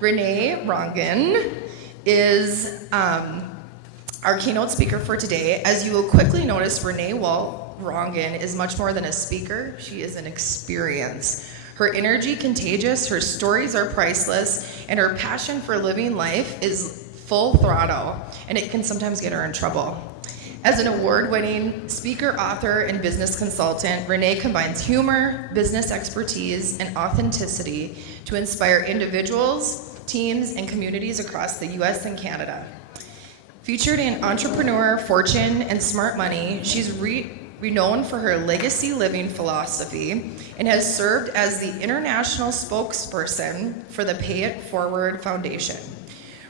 Renee Rongen is our keynote speaker for today. As you will quickly notice, Renee Rongen is much more than a speaker. She is an experience. Her energy contagious, her stories are priceless, and her passion for living life is full throttle, and it can sometimes get her in trouble. As an award-winning speaker, author, and business consultant, Renee combines humor, business expertise, and authenticity to inspire individuals, teams, and communities across the US and Canada. Featured in Entrepreneur, Fortune, and Smart Money, she's renowned for her legacy living philosophy and has served as the international spokesperson for the Pay It Forward Foundation.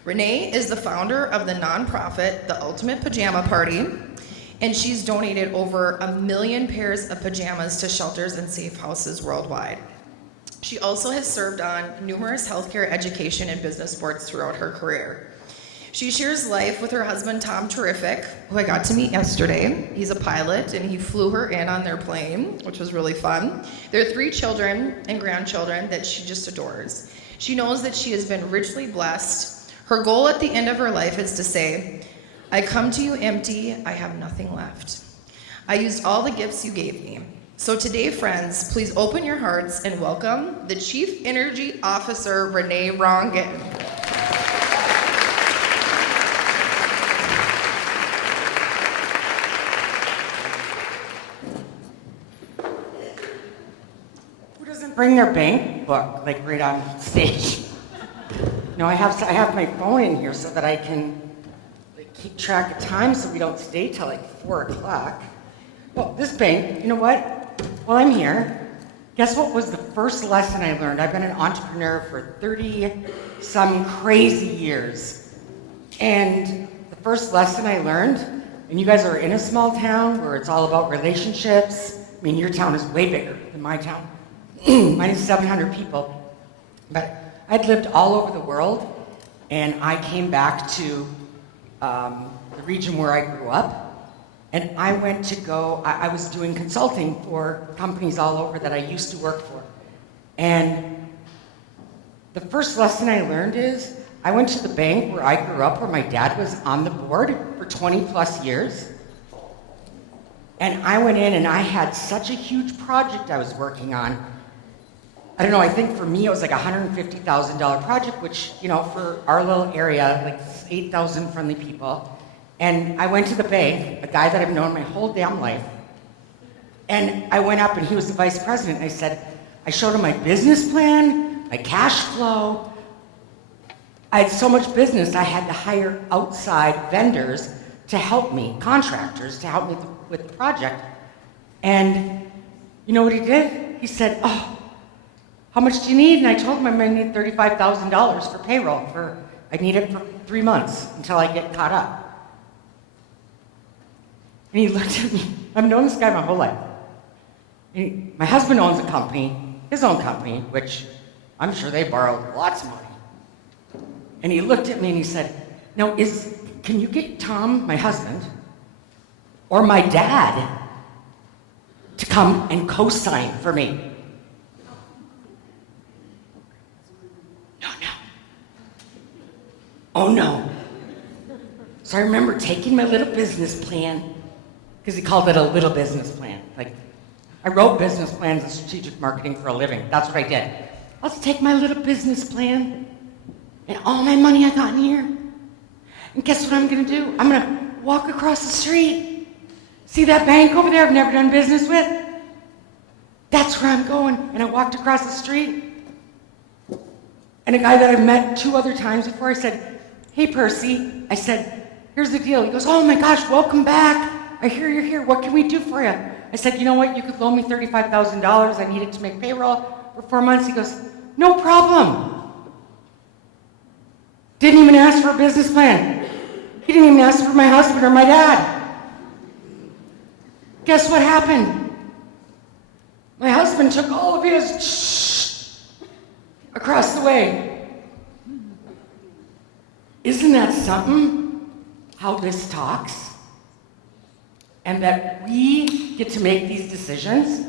Renee is the founder of the nonprofit The Ultimate Pajama Party, and she's donated over 1 million pairs of pajamas to shelters and safe houses worldwide. She also has served on numerous healthcare, education, and business boards throughout her career. She shares life with her husband, Tom Terrific, who I got to meet yesterday. He's a pilot, and he flew her in on their plane, which was really fun. There are 3 children and grandchildren that she just adores. She knows that she has been richly blessed. Her goal at the end of her life is to say, I come to you empty, I have nothing left. I used all the gifts you gave me. So today, friends, please open your hearts and welcome the Chief Energy Officer, Renee Rongen. Who doesn't bring their bank book, like right on stage? No, I have my phone in here so that I can keep track of time so we don't stay till like 4 o'clock. Well, this bank, you know what? While I'm here, guess what was the first lesson I learned? I've been an entrepreneur for 30-some crazy years. And the first lesson I learned, and you guys are in a small town where it's all about relationships. I mean, your town is way bigger than my town. Mine is 700 people. But I'd lived all over the world, and I came back to the region where I grew up, and I went to go, I was doing consulting for companies all over that I used to work for. And the first lesson I learned is, I went to the bank where I grew up, where my dad was on the board for 20 plus years, and I went in and I had such a huge project I was working on. I don't know, I think for me it was like a $150,000 project, which, you know, for our little area, like 8,000 friendly people. And I went to the bank, a guy that I've known my whole damn life, and I went up and he was the vice president, and I showed him my business plan, my cash flow. I had so much business, I had to hire outside vendors to help me, contractors to help me with the project. And you know what he did? He said, oh, how much do you need? And I told him I'm gonna need $35,000 for payroll. I need it for 3 months until I get caught up. And he looked at me. I've known this guy my whole life. My husband owns a company, his own company, which I'm sure they borrowed lots of money. And he looked at me and he said, now can you get Tom, my husband, or my dad to come and co-sign for me? Oh no. So I remember taking my little business plan, because he called it a little business plan. Like, I wrote business plans and strategic marketing for a living. That's what I did. Let's take my little business plan and all my money I got in here. And guess what I'm gonna do? I'm gonna walk across the street. See that bank over there I've never done business with? That's where I'm going. And I walked across the street, and a guy that I've met 2 other times before, I said, hey, Percy. I said, here's the deal. He goes, oh my gosh, welcome back. I hear you're here. What can we do for you? I said, you know what? You could loan me $35,000. I need it to make payroll for 4 months. He goes, no problem. Didn't even ask for a business plan. He didn't even ask for my husband or my dad. Guess what happened? My husband took all of his across the way. Isn't that something, how this talks? And that we get to make these decisions,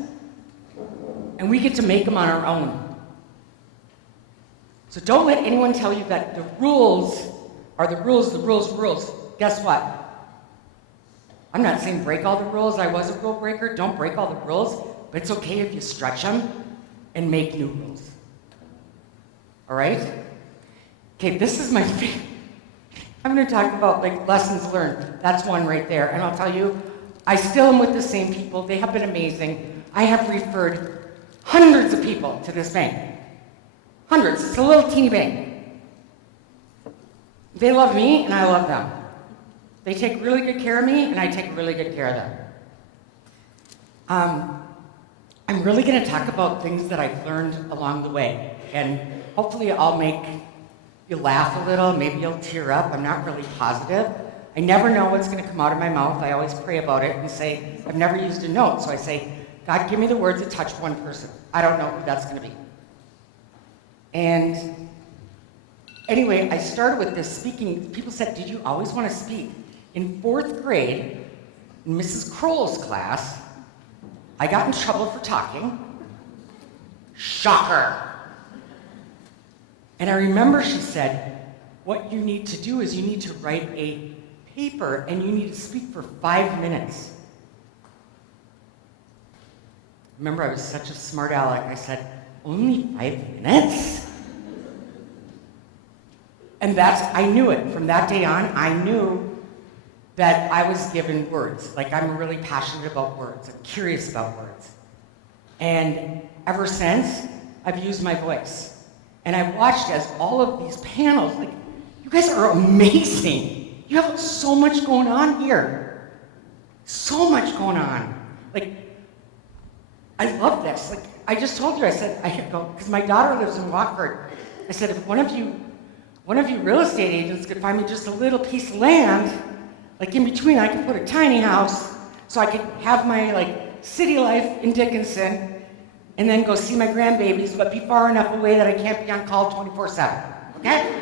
and we get to make them on our own. So don't let anyone tell you that the rules are the rules. Guess what? I'm not saying break all the rules. I was a rule breaker. Don't break all the rules. But it's okay if you stretch them and make new rules. All right? Okay, this is my favorite. I'm going to talk about like lessons learned. That's one right there. And I'll tell you, I still am with the same people. They have been amazing. I have referred hundreds of people to this bank. Hundreds. It's a little teeny bank. They love me and I love them. They take really good care of me and I take really good care of them. I'm really going to talk about things that I've learned along the way. And hopefully I'll make you laugh a little, maybe you'll tear up. I'm not really positive. I never know what's going to come out of my mouth. I always pray about it and say, I've never used a note. So I say, God, give me the words that touch one person. I don't know who that's going to be. And anyway, I started with this speaking. People said, did you always want to speak? In 4th grade, in Mrs. Kroll's class, I got in trouble for talking. Shocker. And I remember she said, what you need to do is you need to write a paper and you need to speak for 5 minutes. Remember, I was such a smart aleck. I said, only 5 minutes? And I knew it. From that day on, I knew that I was given words. Like, I'm really passionate about words. I'm curious about words. And ever since, I've used my voice. And I've watched as all of these panels, like, you guys are amazing. You have so much going on here. So much going on. Like, I love this. Like, I just told you, I said, I could go, because my daughter lives in Watford. I said, if one of you real estate agents could find me just a little piece of land, like in between, I could put a tiny house, so I could have my like city life in Dickinson, and then go see my grandbabies, but be far enough away that I can't be on call 24/7, okay?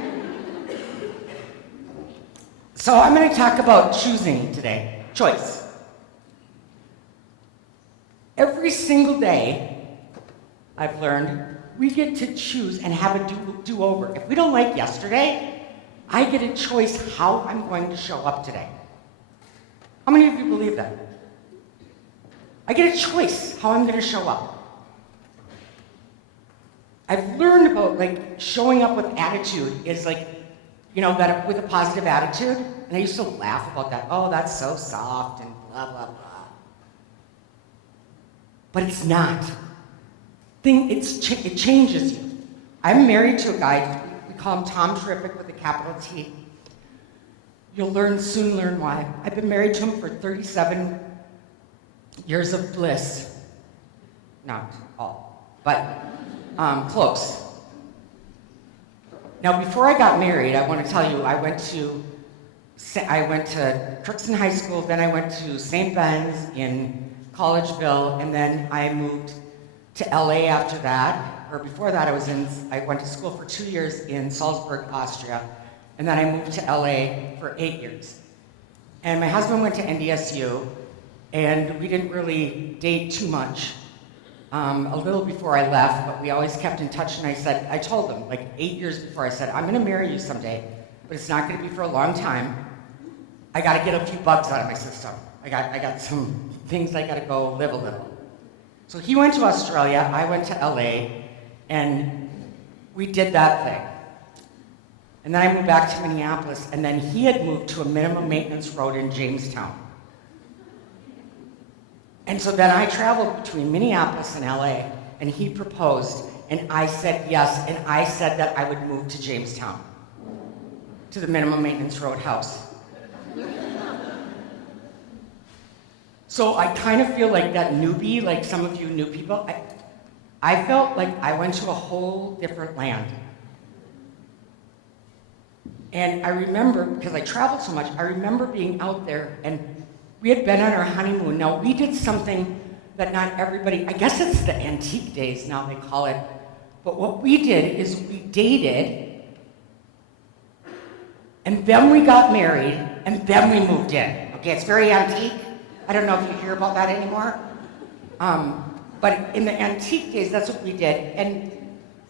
So I'm going to talk about choosing today, choice. Every single day, I've learned, we get to choose and have a do-over. If we don't like yesterday, I get a choice how I'm going to show up today. How many of you believe that? I get a choice how I'm going to show up. I've learned about like showing up with attitude is like, you know, that with a positive attitude. And I used to laugh about that. Oh, that's so soft and blah, blah, blah. But it's not. It changes you. I'm married to a guy, we call him Tom Terrific with a capital T. You'll soon learn why. I've been married to him for 37 years of bliss. Not all, but close. Now, before I got married, I want to tell you, I went to Crookston High School, then I went to St. Ben's in Collegeville, and then I moved to LA after that. Or before that, I went to school for 2 years in Salzburg, Austria, and then I moved to LA for 8 years. And my husband went to NDSU, and we didn't really date too much. A little before I left, but we always kept in touch, and I told him, like 8 years before, I said, I'm gonna marry you someday, but it's not gonna be for a long time. I gotta get a few bugs out of my system. I got some things I gotta go live a little. So he went to Australia, I went to LA, and we did that thing. And then I moved back to Minneapolis, and then he had moved to a minimum maintenance road in Jamestown. And so then I traveled between Minneapolis and LA, and he proposed, and I said yes, and I said that I would move to Jamestown, to the minimum maintenance road house. So I kind of feel like that newbie, like some of you new people, I felt like I went to a whole different land. And I remember, because I traveled so much, I remember being out there, and we had been on our honeymoon. Now, we did something that not everybody, I guess it's the antique days now they call it, but what we did is we dated, and then we got married, and then we moved in. Okay, it's very antique. I don't know if you hear about that anymore. But in the antique days, that's what we did. And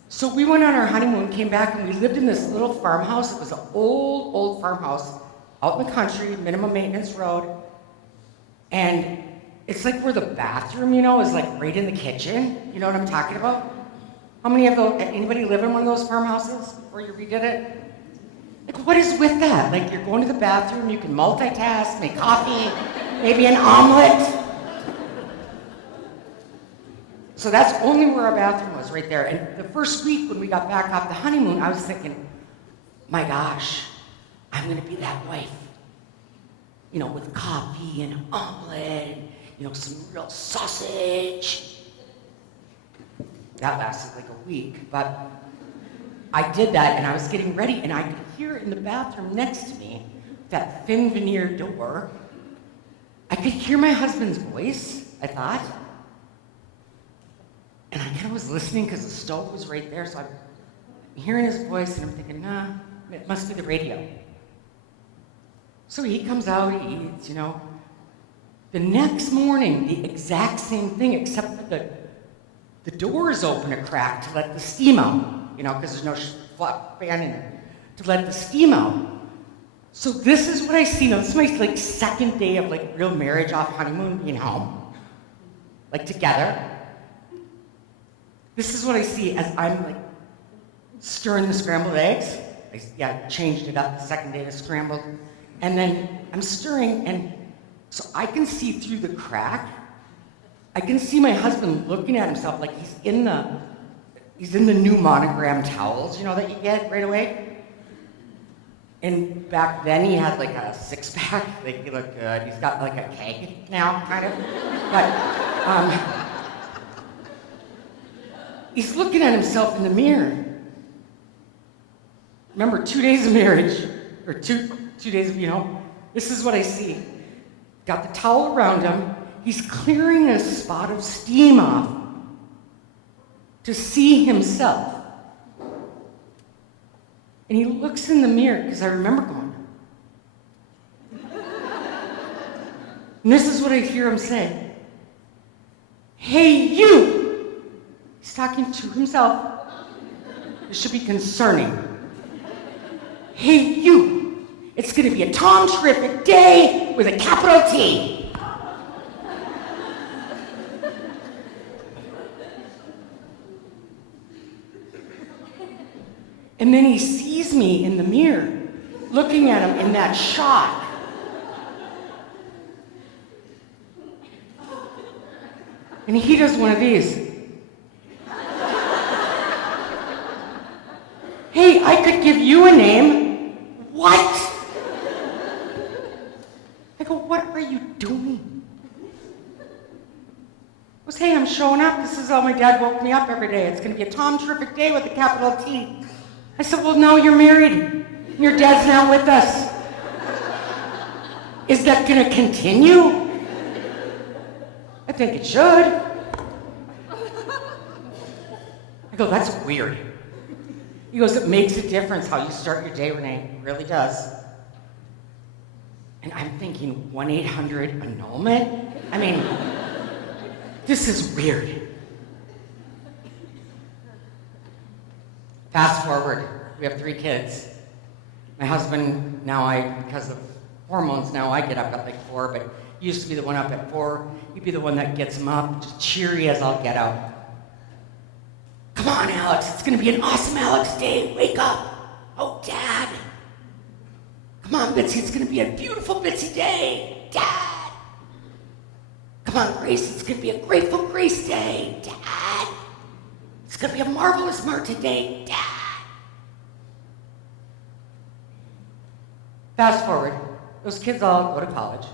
So we went on our honeymoon, came back, and we lived in this little farmhouse. It was an old, old farmhouse out in the country, minimum maintenance road. And it's like where the bathroom, is like right in the kitchen. You know what I'm talking about? How many of those, anybody live in one of those farmhouses before you redid it? Like, what is with that? Like, you're going to the bathroom, you can multitask, make coffee, maybe an omelet. So that's only where our bathroom was, right there. And the first week when we got back off the honeymoon, I was thinking, my gosh, I'm gonna be that wife. With coffee and an omelet, and, some real sausage. That lasted like a week, but I did that and I was getting ready and I could hear in the bathroom next to me, that thin veneer door, I could hear my husband's voice, I thought. And I kind of was listening because the stove was right there, so I'm hearing his voice and I'm thinking, nah, it must be the radio. So he comes out, he eats, The next morning, the exact same thing, except for the doors open a crack to let the steam out, because there's no fan in it, to let the steam out. So this is what I see now. This is my second day of real marriage off honeymoon, being home, together. This is what I see as I'm stirring the scrambled eggs. I changed it up the second day to scrambled. And then I'm stirring, and so I can see through the crack. I can see my husband looking at himself like he's in the new monogram towels, that you get right away. And back then he had a six-pack. He looked good. He's got a keg now, kind of. But he's looking at himself in the mirror. Remember, 2 days of marriage, or two days of being home. This is what I see. Got the towel around him. He's clearing a spot of steam off to see himself. And he looks in the mirror, because I remember going. And this is what I hear him say. Hey, you! He's talking to himself. This should be concerning. Hey, you! It's gonna be a Tom Terrific day with a capital T. And then he sees me in the mirror, looking at him in that shock. And he does one of these. Hey, I could give you a name. What? I go, what are you doing? I goes, hey, I'm showing up. This is how my dad woke me up every day. It's gonna be a Tom Terrific day with a capital T. I said, well, now you're married. Your dad's now with us. Is that gonna continue? I think it should. I go, that's weird. He goes, it makes a difference how you start your day, Renee. It really does. And I'm thinking, 1-800 annulment? I mean, this is weird. Fast forward, we have 3 kids. My husband, because of hormones, now I get up at 4, but he used to be the one up at 4. He'd be the one that gets him up, just cheery as I'll get out. Come on, Alex, it's gonna be an awesome Alex day, wake up. Oh, Dad. Come on, Bitsy, it's gonna be a beautiful Bitsy day, Dad. Come on, Grace, it's gonna be a grateful Grace day, Dad. It's gonna be a marvelous Marta day, Dad. Fast forward, those kids all go to college,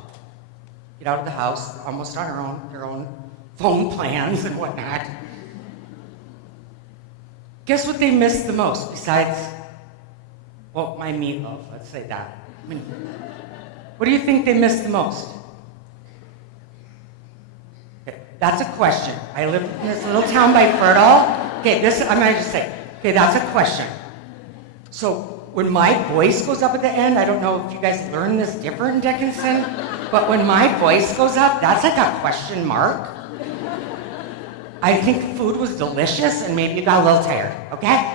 get out of the house, almost on their own phone plans and whatnot. Guess what they miss the most besides, well, my meatloaf, let's say that. I mean, what do you think they miss the most? Okay, that's a question. I live in this little town by Fertile. Okay, I'm gonna just say, okay, that's a question. So when my voice goes up at the end, I don't know if you guys learn this different in Dickinson, but when my voice goes up, that's like a question mark. I think food was delicious and maybe you got a little tired, okay?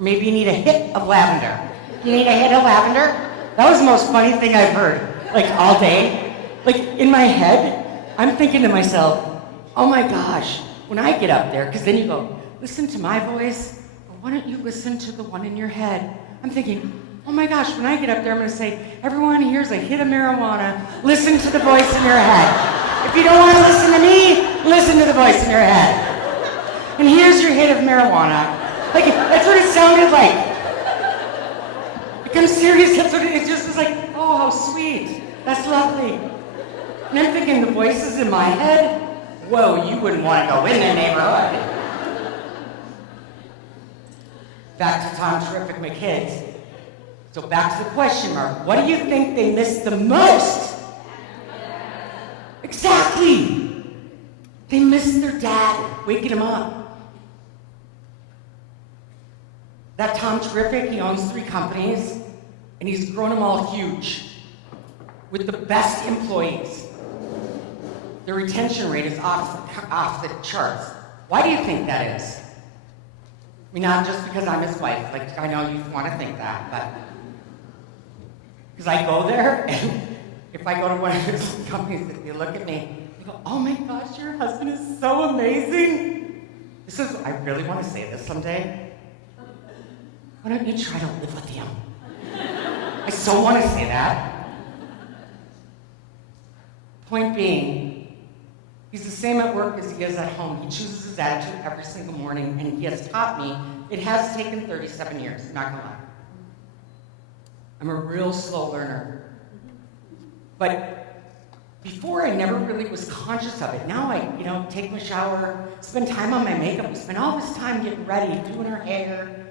Maybe you need a hit of lavender. You need a hit of lavender? That was the most funny thing I've heard, like all day. Like in my head, I'm thinking to myself, oh my gosh, when I get up there, because then you go, listen to my voice, or why don't you listen to the one in your head? I'm thinking, oh my gosh, when I get up there, I'm gonna say, everyone, here's a hit of marijuana, listen to the voice in your head. If you don't wanna listen to me, listen to the voice in your head. And here's your hit of marijuana. Like, that's what it sounded like. Like, I'm serious, that's what it just was like, oh, how sweet. That's lovely. And I'm thinking, the voices in my head, whoa, you wouldn't want to go in the neighborhood. Back to Tom Terrific, my kids. So back to the question mark. What do you think they miss the most? Exactly. They miss their dad waking them up. That Tom Terrific, he owns 3 companies, and he's grown them all huge with the best employees. The retention rate is off the charts. Why do you think that is? I mean, not just because I'm his wife. Like, I know you want to think that, but because I go there, and if I go to one of his companies, they look at me, they go, oh my gosh, your husband is so amazing. I really want to say this someday. Why don't you try to live with him? I so want to say that. Point being, he's the same at work as he is at home. He chooses his attitude every single morning, and he has taught me, it has taken 37 years, I'm not gonna lie. I'm a real slow learner. But before, I never really was conscious of it. Now I, take my shower, spend time on my makeup, we spend all this time getting ready, doing our hair,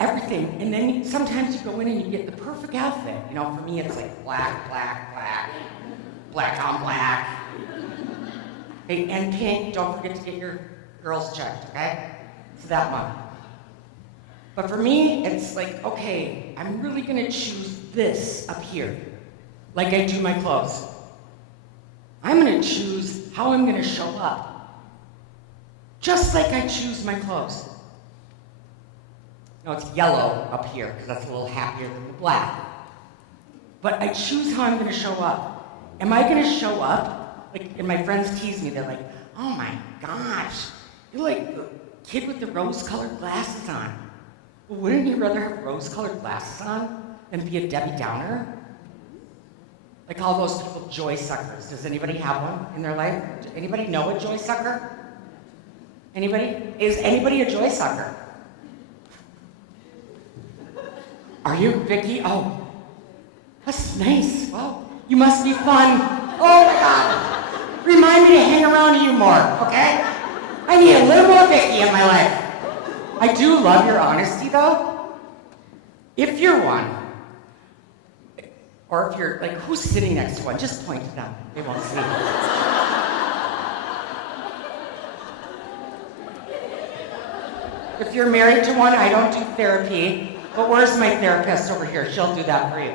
everything. And then sometimes you go in and you get the perfect outfit. For me, it's like black, black, black, black on black. Okay, and pink, don't forget to get your girls checked, okay? It's that one. But for me, it's like, okay, I'm really gonna choose this up here, like I do my clothes. I'm gonna choose how I'm gonna show up, just like I choose my clothes. No, it's yellow up here, because that's a little happier than the black. But I choose how I'm gonna show up. Am I gonna show up? And my friends tease me, they're like, oh my gosh, you're like the kid with the rose-colored glasses on. Well, wouldn't you rather have rose-colored glasses on than be a Debbie Downer? Like all those people, joy suckers. Does anybody have one in their life? Anybody know a joy sucker? Anybody? Is anybody a joy sucker? Are you, Vicky? Oh, that's nice. Well, you must be fun. Oh my God. Remind me to hang around you more, okay? I need a little more Vicky in my life. I do love your honesty, though. If you're one, or if you're, like, who's sitting next to one? Just point to them. They won't see. If you're married to one, I don't do therapy, but where's my therapist over here? She'll do that for you.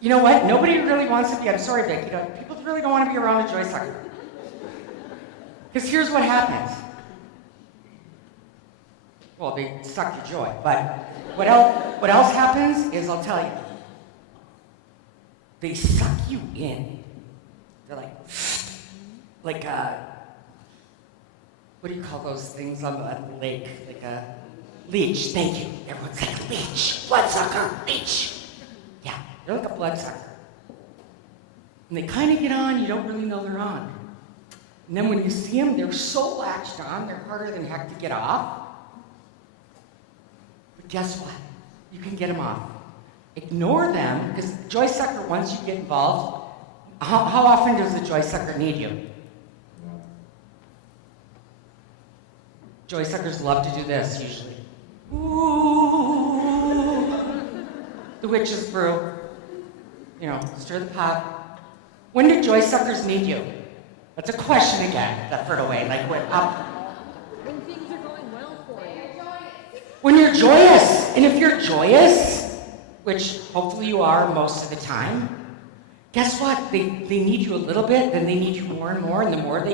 You know what? Nobody really wants to be, I'm sorry, Vic, people really don't want to be around a joy sucker. Because here's what happens. Well, they suck your joy, but what else happens is, I'll tell you, they suck you in. They're like, what do you call those things on the lake? Like a leech, thank you. Everyone's like, leech, bloodsucker, leech. Yeah, they're like a bloodsucker. And they kind of get on, you don't really know they're on. And then when you see them, they're so latched on, they're harder than heck to get off. But guess what? You can get them off. Ignore them, because joy sucker, once you get involved, how often does the joy sucker need you? Joy suckers love to do this, usually. Ooh. The witch's brew. Stir the pot. When do joy suckers need you? That's a question again, that further away. Like, what up? When things are going well for you. When you're joyous. And if you're joyous, which hopefully you are most of the time, guess what? They need you a little bit, then they need you more and more, and the more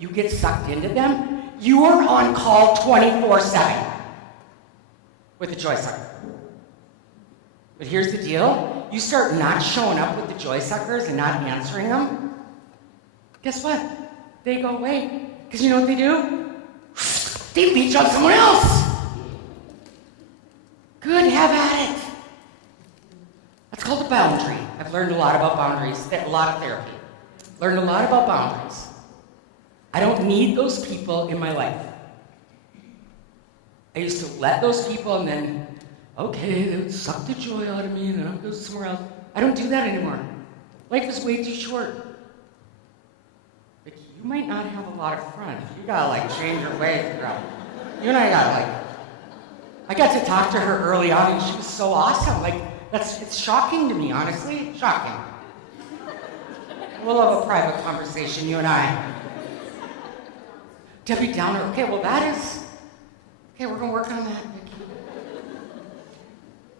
you get sucked into them, you are on call 24/7 with the joy sucker. But here's the deal. You start not showing up with the joy suckers and not answering them, guess what? They go away. Because you know what they do? They leech on someone else. Good, have at it. That's called a boundary. I've learned a lot about boundaries, a lot of therapy. Learned a lot about boundaries. I don't need those people in my life. I used to let those people and then, okay, they would suck the joy out of me and then I'll go somewhere else. I don't do that anymore. Life is way too short. Like, you might not have a lot of fun. You gotta like change your ways, girl. You and I gotta like, I got to talk to her early on and she was so awesome. Like, it's shocking to me, honestly, shocking. We'll have a private conversation, you and I. Debbie Downer, okay, well okay, we're gonna work on that, Vicki.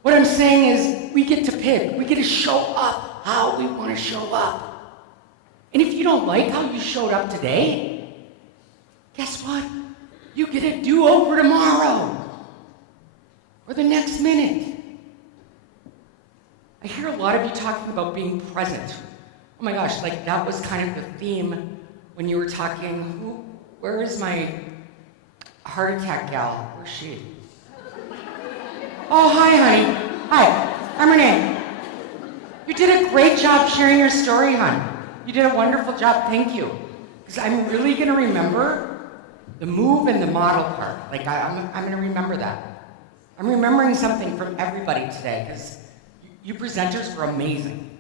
What I'm saying is, we get to pick. We get to show up how we want to show up. And if you don't like how you showed up today, guess what? You get a do-over tomorrow. Or the next minute. I hear a lot of you talking about being present. Oh my gosh, like that was kind of the theme when you were talking, where is my heart attack gal? Where's she? Oh, hi, honey. Hi, I'm Renee. You did a great job sharing your story, hon. You did a wonderful job, thank you. Because I'm really gonna remember the move and the model part. Like, I'm gonna remember that. I'm remembering something from everybody today, because you presenters were amazing.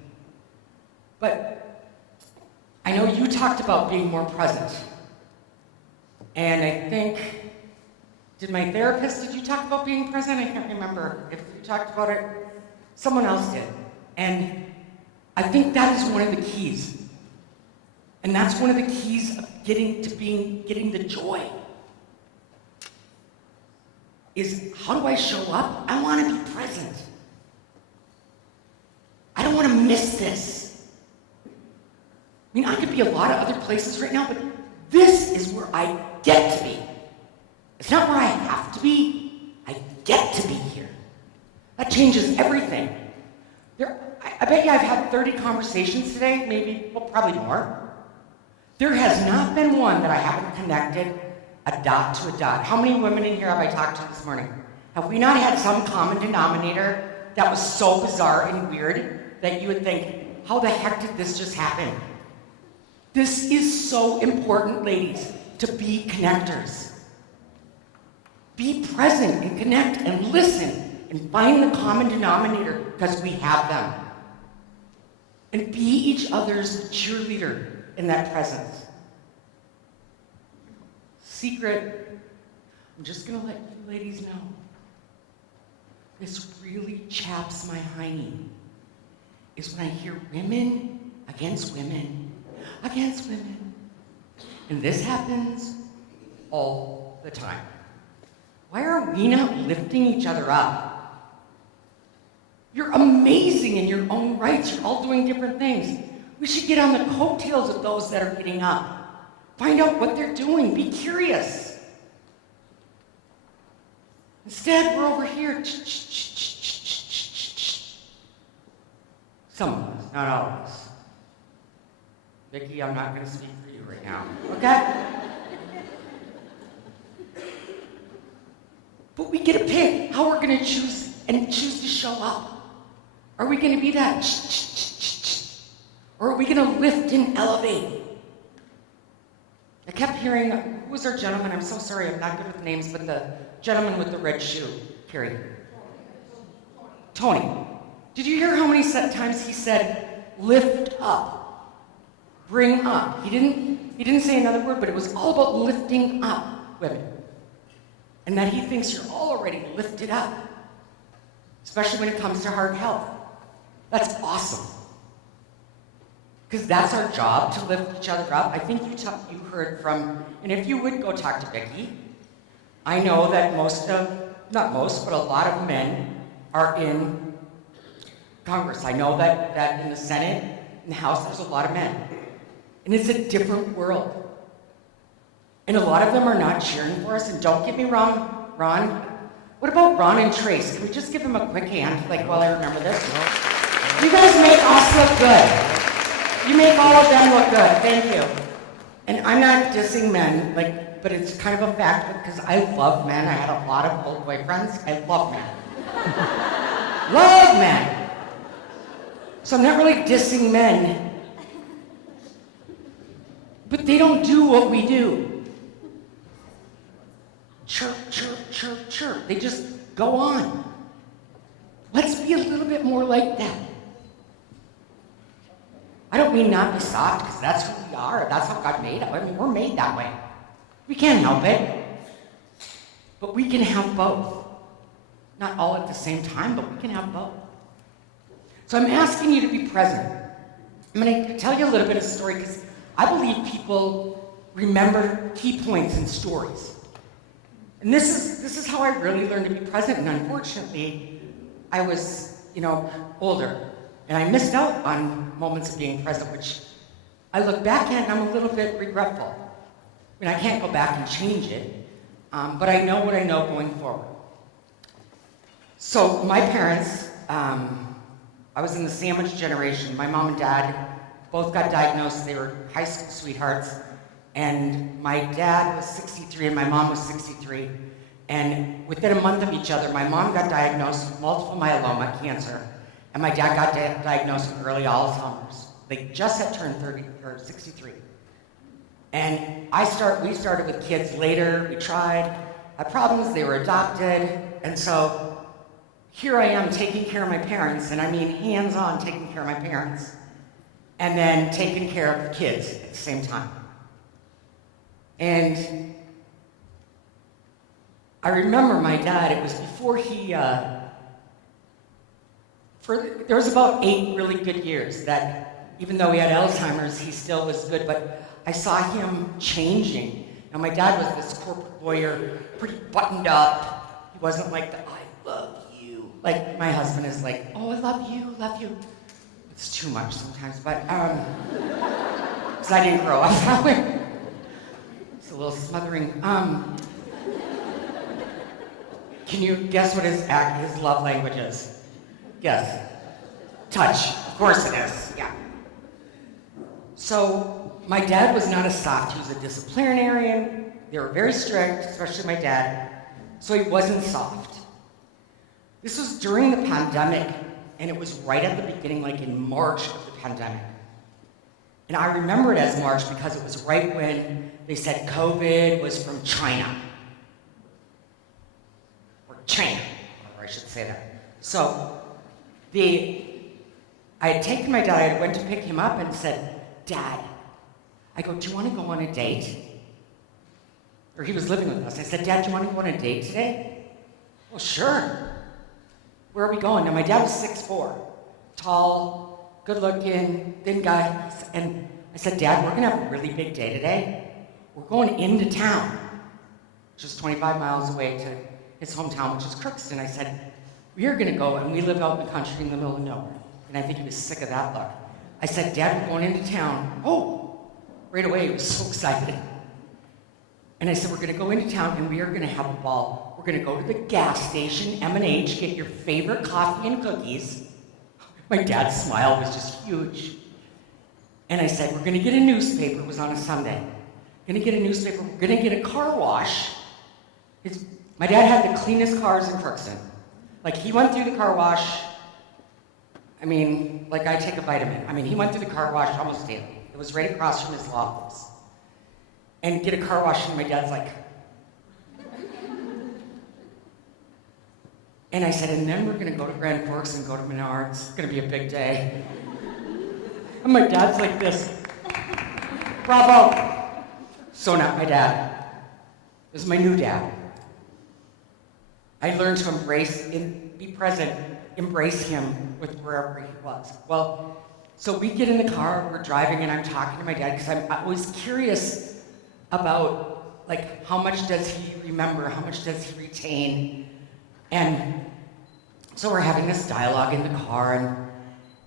But I know you talked about being more present. And I think, did you talk about being present? I can't remember if you talked about it. Someone else did. And I think that is one of the keys. And that's one of the keys of getting the joy. Is how do I show up? I want to be present. I don't want to miss this. I mean, I could be a lot of other places right now, but this is where I get to be. It's not where I have to be. I get to be here. That changes everything. I bet you I've had 30 conversations today, maybe, well, probably more. There has not been one that I haven't connected a dot to a dot. How many women in here have I talked to this morning? Have we not had some common denominator that was so bizarre and weird that you would think, how the heck did this just happen? This is so important, ladies, to be connectors. Be present and connect and listen and find the common denominator because we have them. And be each other's cheerleader in that presence. Secret, I'm just gonna let you ladies know, this really chaps my hiney, is when I hear women against women, against women. And this happens all the time. Why are we not lifting each other up? You're amazing in your own rights. You're all doing different things. We should get on the coattails of those that are getting up. Find out what they're doing. Be curious. Instead, we're over here. Some of us, not all of us. Vicki, I'm not going to speak for you right now, okay? But we get to pick how we're going to choose to show up. Are we going to be that or are we going to lift and elevate? I kept hearing, who was our gentleman? I'm so sorry, I'm not good with names, but the gentleman with the red shoe. Carrie. Tony. Did you hear how many times he said, lift up, bring up? He didn't say another word, but it was all about lifting up women. And that he thinks you're all already lifted up, especially when it comes to heart health. That's awesome. Because that's our job, to lift each other up. I think you heard from, and if you would go talk to Vicki, I know that not most, but a lot of men are in Congress. I know that in the Senate, in the house, there's a lot of men. And it's a different world. And a lot of them are not cheering for us. And don't get me wrong, Ron. What about Ron and Trace? Can we just give them a quick hand, like, while I remember this? You guys make us look good. You make all of them look good. Thank you. And I'm not dissing men, but it's kind of a fact because I love men. I had a lot of old boyfriends. I love men. Love men. So I'm not really dissing men. But they don't do what we do. Chirp, chirp, chirp, chirp. They just go on. Let's be a little bit more like that. I don't mean not be soft, because that's who we are. That's how God made us. I mean, we're made that way. We can't help it. But we can have both. Not all at the same time, but we can have both. So I'm asking you to be present. I'm going to tell you a little bit of a story, because I believe people remember key points in stories. And this is how I really learned to be present. And unfortunately, I was, older. And I missed out on moments of being present, which I look back at and I'm a little bit regretful. I mean, I can't go back and change it, but I know what I know going forward. So my parents, I was in the sandwich generation. My mom and dad both got diagnosed. They were high school sweethearts. And my dad was 63 and my mom was 63. And within a month of each other, my mom got diagnosed with multiple myeloma, cancer, and my dad got diagnosed with early Alzheimer's. They just had turned 63. And we started with kids later. We tried, had problems. They were adopted. And so here I am taking care of my parents, and I mean hands-on taking care of my parents, and then taking care of the kids at the same time. And I remember my dad, it was before there was about 8 really good years that even though he had Alzheimer's, he still was good, but I saw him changing. Now my dad was this corporate lawyer, pretty buttoned up. He wasn't like the, I love you. Like my husband is like, oh, I love you. It's too much sometimes, but, because I didn't grow up that way. It's a little smothering. Can you guess what his love language is? Guess. Touch. Of course it is. Yeah. So my dad was not a soft. He was a disciplinarian. They were very strict, especially my dad. So he wasn't soft. This was during the pandemic, and it was right at the beginning, like in March of the pandemic. And I remember it as March because it was right when they said COVID was from China. Or China, or I should say that. So I had taken my dad, I went to pick him up and said, Dad, I go, do you want to go on a date? Or he was living with us. I said, Dad, do you want to go on a date today? Well, sure. Where are we going? Now, my dad was 6'4", tall, good-looking, thin guy. And I said, Dad, we're going to have a really big day today. We're going into town, which is 25 miles away to his hometown, which is Crookston. I said, we are going to go, and we live out in the country in the middle of nowhere. And I think he was sick of that look. I said, Dad, we're going into town. Oh, right away, he was so excited. And I said, we're going to go into town, and we are going to have a ball. We're going to go to the gas station, M&H, get your favorite coffee and cookies. My dad's smile was just huge. And I said, we're going to get a newspaper. It was on a Sunday. We're going to get a newspaper. We're going to get a car wash. My dad had the cleanest cars in Crookston. Like, he went through the car wash. I mean, like I take a vitamin. I mean, he went through the car wash almost daily. It was right across from his law office. And get a car wash, and my dad's like... And I said, and then we're going to go to Grand Forks and go to Menards. It's going to be a big day. And my dad's like this. Bravo. So not my dad. This is my new dad. I learned to embrace and be present, embrace him with wherever he was. Well, so we get in the car, we're driving, and I'm talking to my dad because I was curious about, like, how much does he remember? How much does he retain? And so we're having this dialogue in the car,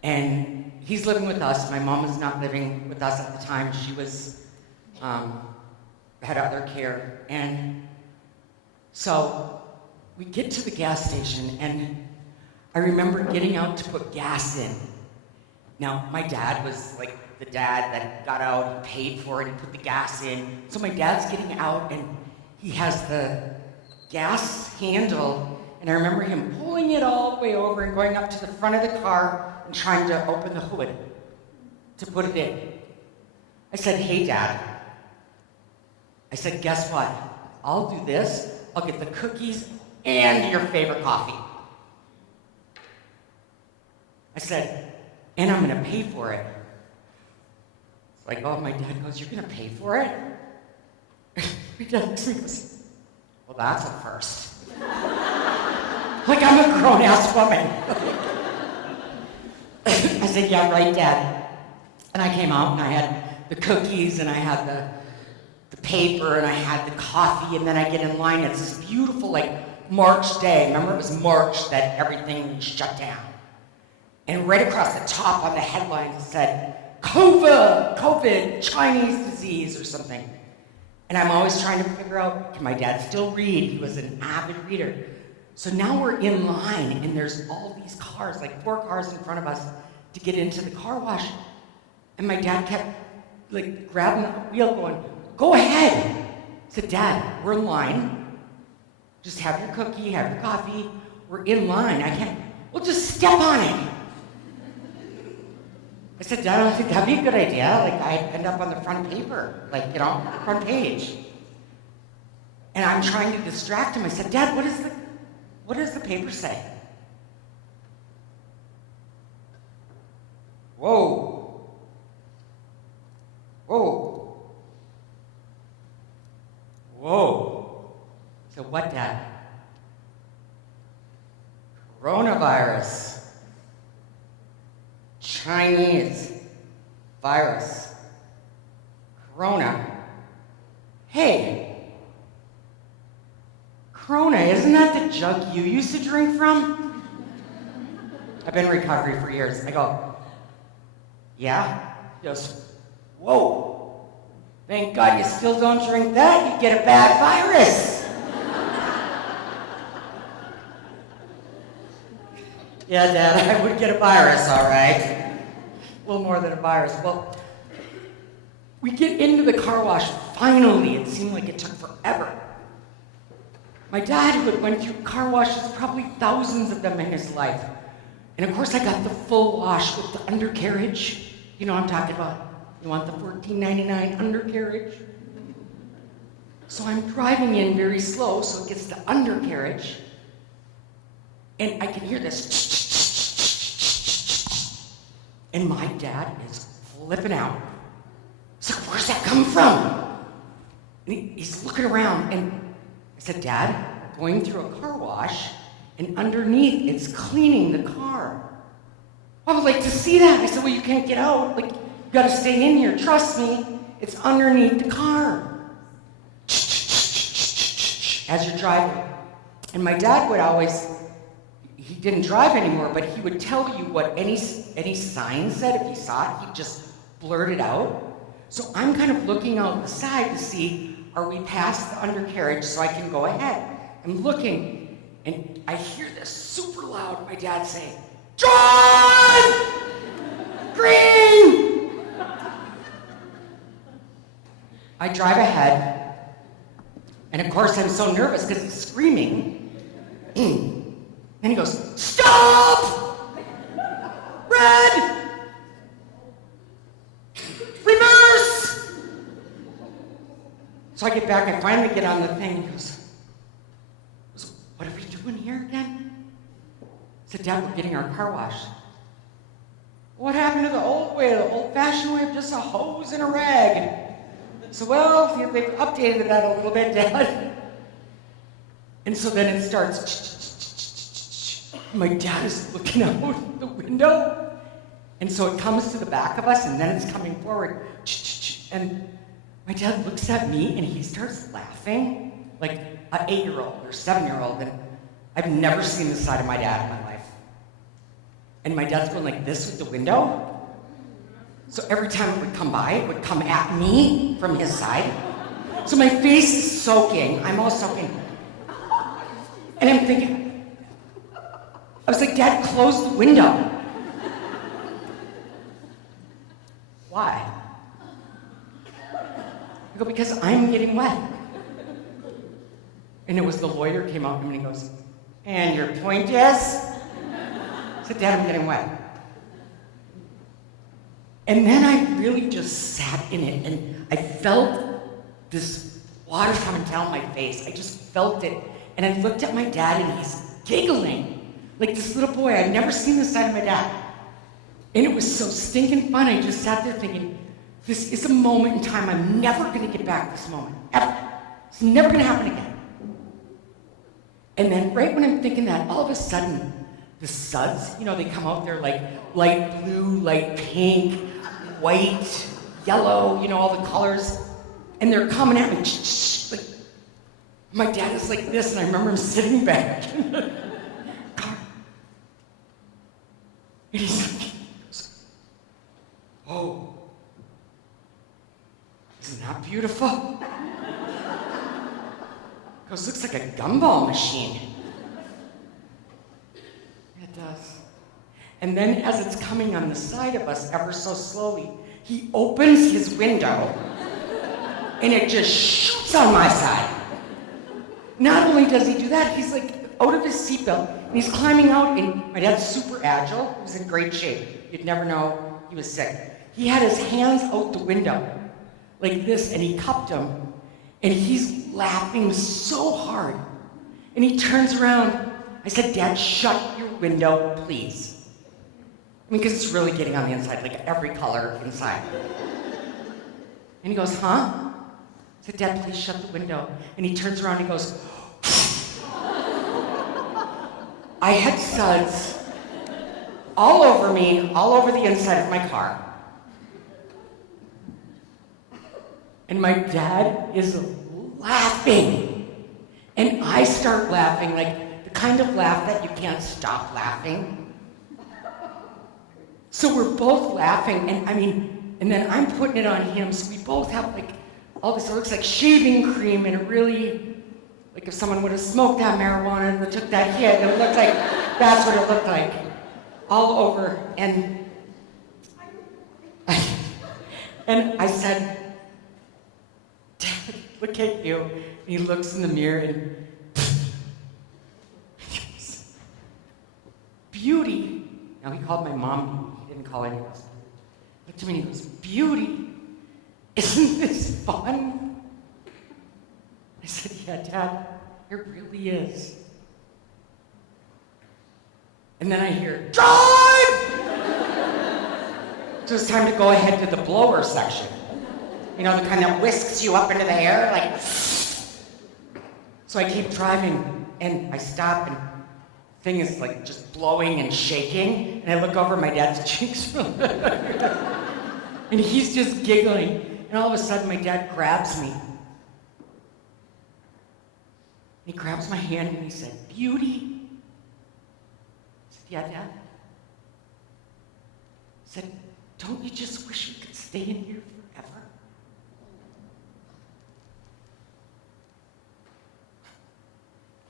and he's living with us. My mom was not living with us at the time. She was, had other care. And so we get to the gas station, and I remember getting out to put gas in. Now, my dad was like the dad that got out, he paid for it, he put the gas in. So my dad's getting out, and he has the gas handle, and I remember him pulling it all the way over and going up to the front of the car and trying to open the hood to put it in. I said, "Hey, Dad." I said, "Guess what? I'll do this. I'll get the cookies and your favorite coffee." I said, "And I'm gonna pay for it." It's like, oh, my dad goes, "You're gonna pay for it?" My dad looks at me and goes, "Well, that's a first." Like I'm a grown-ass woman. I said, "Yeah, right, Dad." And I came out and I had the cookies and I had the paper and I had the coffee, and then I get in line. It's this beautiful, like, March day. Remember, it was March that everything shut down. And right across the top on the headlines it said, COVID, Chinese disease or something. And I'm always trying to figure out, can my dad still read? He was an avid reader. So now we're in line, and there's all these cars, like 4 cars in front of us, to get into the car wash. And my dad kept, like, grabbing the wheel going, "Go ahead." I said, "Dad, we're in line. Just have your cookie, have your coffee. We're in line. I can't, well, just step on it." I said, "Dad, I don't think that'd be a good idea. Like, I'd end up on the front paper, like, you know, front page." And I'm trying to distract him. I said, "Dad, what does the paper say?" Whoa. Whoa. Whoa. So what, Dad? Coronavirus. Chinese virus. Corona. Hey. Corona, isn't that the jug you used to drink from? I've been in recovery for years. I go, "Yeah?" He goes, "Whoa. Thank God you still don't drink that. You get a bad virus." Yeah, Dad, I would get a virus, all right. A little more than a virus. Well, we get into the car wash. Finally, it seemed like it took forever. My dad, who had went through car washes, probably thousands of them in his life. And of course, I got the full wash with the undercarriage. You know what I'm talking about. You want the $14.99 undercarriage? So I'm driving in very slow, so it gets the undercarriage. And I can hear this. And my dad is flipping out. He's like, "Where's that coming from?" And he's looking around, and I said, "Dad, going through a car wash, and underneath it's cleaning the car." "I would like to see that." I said, "Well, you can't get out. Like, you gotta stay in here. Trust me, it's underneath the car." As you're driving. And my dad would always, he didn't drive anymore, but he would tell you what any sign said. If he saw it, he'd just blurt it out. So I'm kind of looking out the side to see, are we past the undercarriage so I can go ahead? I'm looking, and I hear this super loud, my dad saying, "John! Green!" I drive ahead, and of course I'm so nervous because he's screaming. And he goes, "Stop! Red! Reverse!" So I get back, I finally get on the thing, he goes, "What are we doing here again?" I said, "Dad, we're getting our car washed." "What happened to the old way, the old-fashioned way of just a hose and a rag?" So, well, they've updated that a little bit, Dad. And so then it starts. My dad is looking out the window. And so it comes to the back of us, and then it's coming forward. And my dad looks at me, and he starts laughing like an 8-year-old or 7-year-old. And I've never seen the side of my dad in my life. And my dad's going like this with the window. So every time it would come by, it would come at me from his side. So my face is soaking. I'm all soaking. And I'm thinking, I was like, Dad, close the window. Why? I go, because I'm getting wet. And it was the lawyer came out to me and he goes, and your point is? I said, Dad, I'm getting wet. And then I really just sat in it and I felt this water coming down my face. I just felt it. And I looked at my dad and he's giggling like this little boy. I'd never seen this side of my dad. And it was so stinking fun. I just sat there thinking, this is a moment in time. I'm never going to get back this moment, ever. It's never going to happen again. And then right when I'm thinking that, all of a sudden, the suds, they come out there like light blue, light pink, white, yellow, all the colors. And they're coming at me, like, my dad is like this, and I remember him sitting back in the car. And he's like, oh, isn't that beautiful? He goes, looks like a gumball machine. It does. And then as it's coming on the side of us ever so slowly, he opens his window and it just shoots on my side. Not only does he do that, he's like out of his seatbelt and he's climbing out, and my dad's super agile. He was in great shape. You'd never know he was sick. He had his hands out the window like this and he cupped them and he's laughing so hard. And he turns around. I said, Dad, shut your window, please. I mean, because it's really getting on the inside, like every color inside. And he goes, huh? I said, Dad, please shut the window. And he turns around and he goes, I had suds all over me, all over the inside of my car. And my dad is laughing. And I start laughing, like the kind of laugh that you can't stop laughing. So we're both laughing, and then I'm putting it on him, so we both have like all this, it looks like shaving cream, and it really, like if someone would have smoked that marijuana and took that hit, it looked like, that's what it looked like. All over, and I said, Dad, look at you. And he looks in the mirror and he goes, beauty. Now he called my mom beauty. He didn't call anyone else. He looked at me and he goes, beauty. Isn't this fun? I said, yeah, Dad, it really is. And then I hear, drive! So it's time to go ahead to the blower section. The kind that whisks you up into the air, like. So I keep driving, and I stop, and the thing is like just blowing and shaking, and I look over my dad's cheeks, and he's just giggling, and all of a sudden my dad grabs me. He grabs my hand and he said, beauty. I said, yeah, Dad. He said, don't you just wish we could stay in here forever?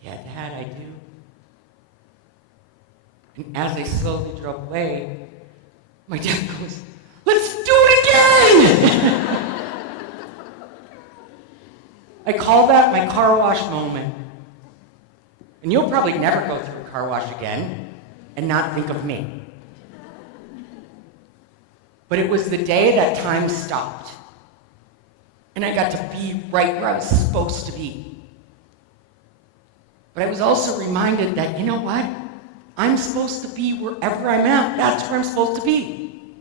Yeah, Dad, I do. And as I slowly drove away, my dad goes, let's do it again! I call that my car wash moment. And you'll probably never go through a car wash again and not think of me. But it was the day that time stopped. And I got to be right where I was supposed to be. But I was also reminded that, you know what? I'm supposed to be wherever I'm at. That's where I'm supposed to be.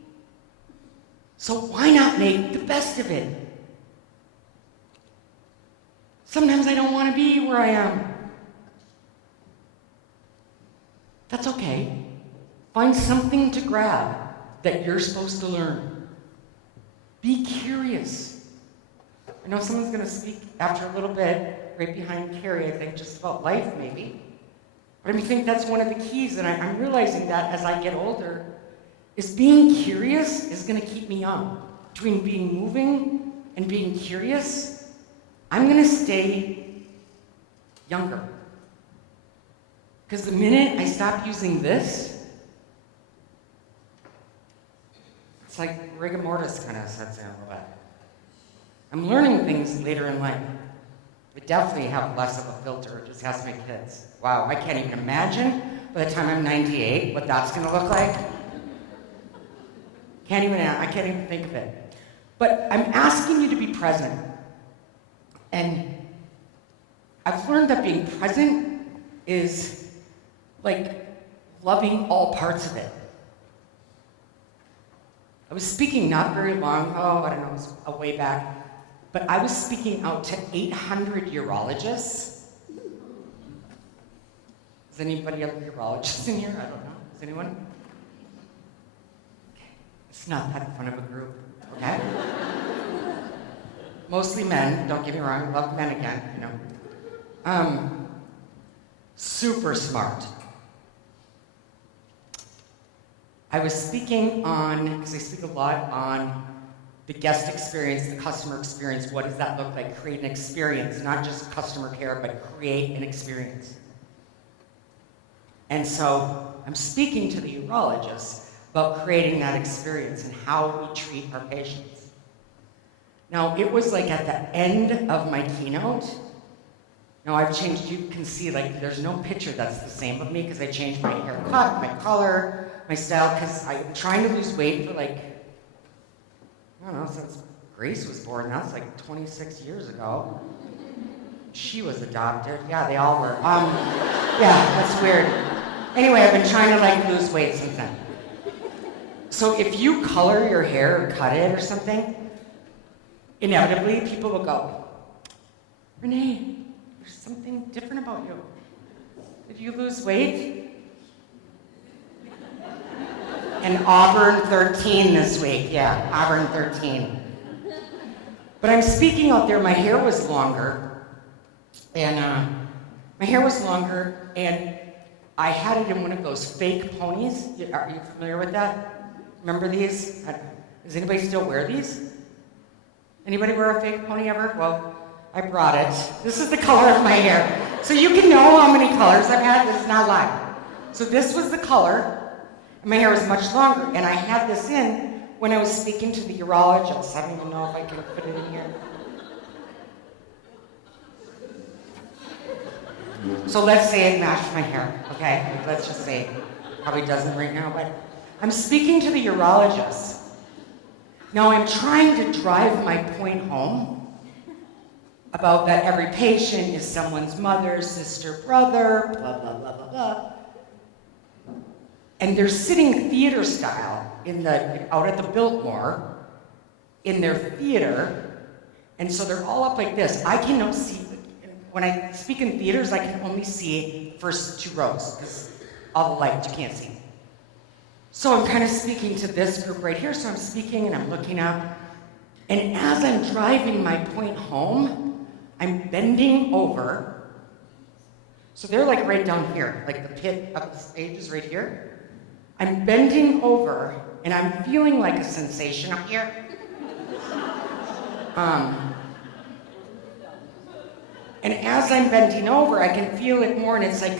So why not make the best of it? Sometimes I don't want to be where I am. That's okay. Find something to grab that you're supposed to learn. Be curious. I know someone's going to speak after a little bit, right behind Carrie, I think, just about life, maybe. But I think that's one of the keys, and I'm realizing that as I get older, is being curious is gonna keep me young. Between being moving and being curious, I'm gonna stay younger. Because the minute I stop using this, it's like rigor mortis kind of sets in a little bit. I'm learning things later in life. I definitely have less of a filter, just ask my kids. Wow, I can't even imagine by the time I'm 98 what that's gonna look like. I can't even think of it. But I'm asking you to be present. And I've learned that being present is like loving all parts of it. I was speaking not very long, I don't know, it was a way back, but I was speaking out to 800 urologists. Is anybody a urologist in here? I don't know. Is anyone? It's not that fun of a group, okay? Mostly men, don't get me wrong, love men again, you know. Super smart. I was speaking on, because I speak a lot on the guest experience, the customer experience. What does that look like? Create an experience, not just customer care, but create an experience. And so I'm speaking to the urologists about creating that experience and how we treat our patients. Now, it was like at the end of my keynote. Now, I've changed, you can see, like, there's no picture that's the same of me because I changed my haircut, my color, my style, because I'm trying to lose weight for, like, I don't know, since Grace was born. That's like 26 years ago. She was adopted. Yeah, they all were. Yeah, that's weird. Anyway, I've been trying to, like, lose weight since then. So if you color your hair or cut it or something, inevitably people will go, Renee, there's something different about you. Did you lose weight? And Auburn 13 this week. Yeah, Auburn 13. But I'm speaking out there, my hair was longer. And I had it in one of those fake ponies. Are you familiar with that? Remember these? Does anybody still wear these? Anybody wear a fake pony ever? Well, I brought it. This is the color of my hair. So you can know how many colors I've had. This is not live. So this was the color. And my hair was much longer. And I had this in when I was speaking to the urologist. I don't even know if I can put it in here. So let's say it matched my hair, okay? Let's just say it probably doesn't right now, but I'm speaking to the urologist. Now I'm trying to drive my point home about that every patient is someone's mother, sister, brother, blah, blah, blah, blah, blah. And they're sitting theater style out at the Biltmore in their theater, and so they're all up like this. I cannot see. When I speak in theaters, I can only see first 2 rows because all the lights you can't see. So I'm kind of speaking to this group right here. So I'm speaking and I'm looking up. And as I'm driving my point home, I'm bending over. So they're like right down here, like the pit of the stage is right here. I'm bending over and I'm feeling like a sensation up here. And as I'm bending over, I can feel it more, and it's like,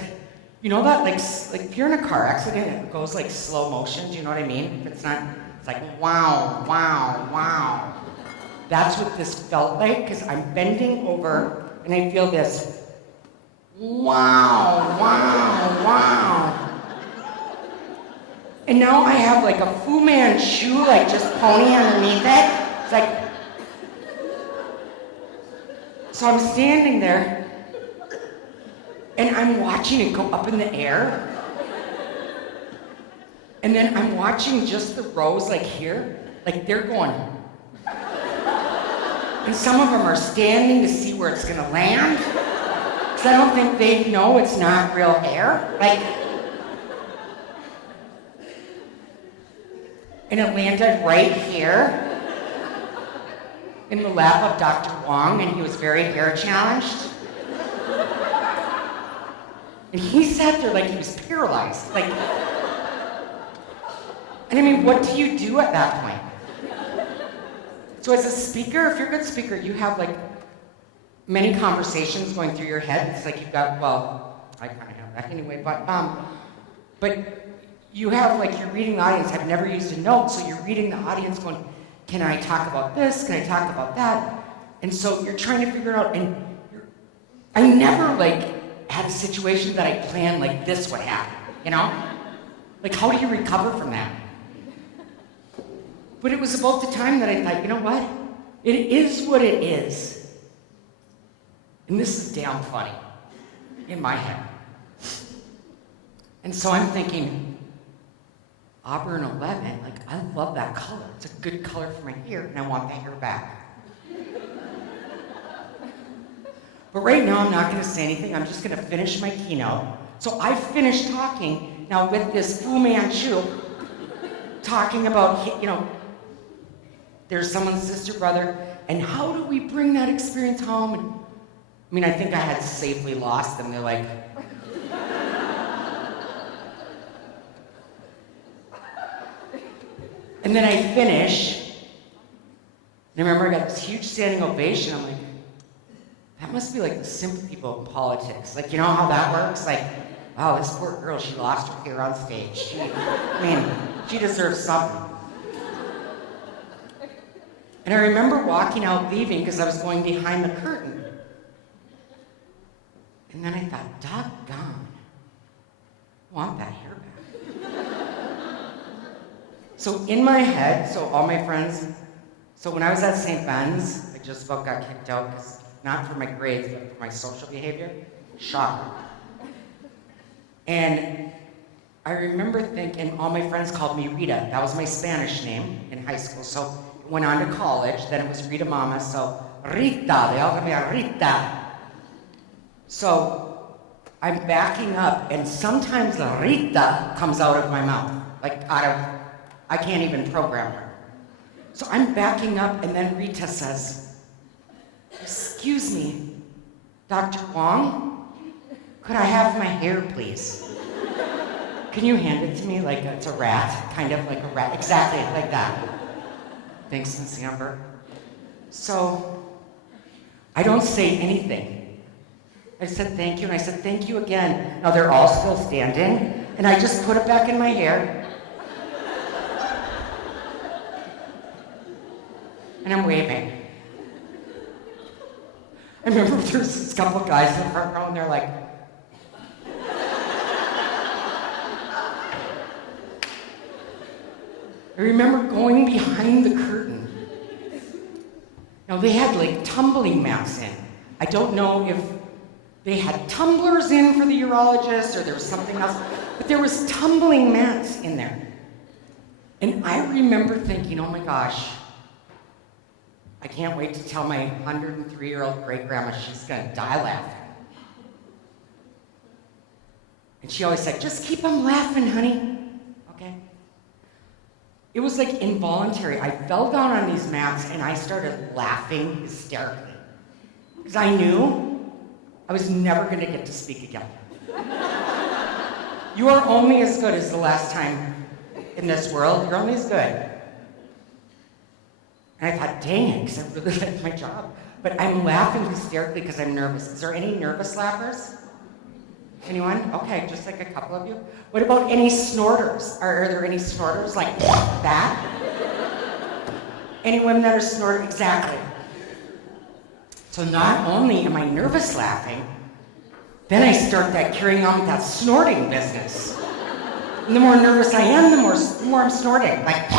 you know that, like if you're in a car accident, it goes like slow motion, do you know what I mean? If it's not, it's like wow, wow, wow. That's what this felt like, because I'm bending over, and I feel this, wow, wow, wow. And now I have like a Fu Manchu, like just pony underneath it. It's like, so I'm standing there, and I'm watching it go up in the air. And then I'm watching just the rows like here, like they're going. And some of them are standing to see where it's gonna land. Because I don't think they know it's not real air. Like, and it landed right here. In the lap of Dr. Wong, and he was very hair challenged. And he sat there like he was paralyzed. And And I mean, what do you do at that point? So as a speaker, if you're a good speaker, you have like many conversations going through your head. It's like you've got, well, I kind of have that anyway, but you have like, you're reading the audience. I've never used a note, so you're reading the audience going, can I talk about this? Can I talk about that? And so you're trying to figure it out, and I never like had a situation that I planned like this would happen, you know? Like, how do you recover from that? But it was about the time that I thought, you know what? It is what it is. And this is damn funny in my head. And so I'm thinking, Auburn 11, like, I love that color. It's a good color for my hair, and I want the hair back. But right now, I'm not going to say anything. I'm just going to finish my keynote. So I finished talking now with this Fu Manchu, talking about, you know, there's someone's sister, brother, and how do we bring that experience home? And, I mean, I think I had safely lost them. They're like, and then I finish, and I remember I got this huge standing ovation. I'm like, that must be like the simple people in politics. Like, you know how that works? Like, oh, this poor girl, she lost her hair on stage. She deserves something. And I remember walking out, leaving, because I was going behind the curtain. And then I thought, doggone, I want that hair back. So in my head, so all my friends, so when I was at St. Ben's, I just about got kicked out, not for my grades, but for my social behavior. Shocker. And I remember thinking, all my friends called me Rita. That was my Spanish name in high school. So went on to college, then it was Rita Mama, so Rita, they all call me Rita. So I'm backing up, and sometimes Rita comes out of my mouth, like I can't even program her. So I'm backing up, and then Rita says, excuse me, Dr. Wong, could I have my hair, please? Can you hand it to me like it's a rat, kind of like a rat, exactly like that. Thanks, Miss Amber. So, I don't say anything. I said thank you, and I said thank you again. Now they're all still standing, and I just put it back in my hair. And I'm waving. I remember there was this couple of guys in the front row, and they're like, I remember going behind the curtain. Now they had like tumbling mats in. I don't know if they had tumblers in for the urologist or there was something else, but there was tumbling mats in there. And I remember thinking, oh my gosh, I can't wait to tell my 103-year-old great-grandma she's gonna die laughing. And she always said, just keep them laughing, honey. Okay? It was like involuntary. I fell down on these mats and I started laughing hysterically. Because I knew I was never going to get to speak again. You are only as good as the last time in this world. You're only as good. And I thought, dang it, because I really liked my job. But I'm laughing hysterically because I'm nervous. Is there any nervous laughers? Anyone? Okay, just like a couple of you. What about any snorters? Are there any snorters like that? Any women that are snorting? Exactly. So not only am I nervous laughing, then I start that carrying on with that snorting business. And the more nervous I am, the more I'm snorting. Like,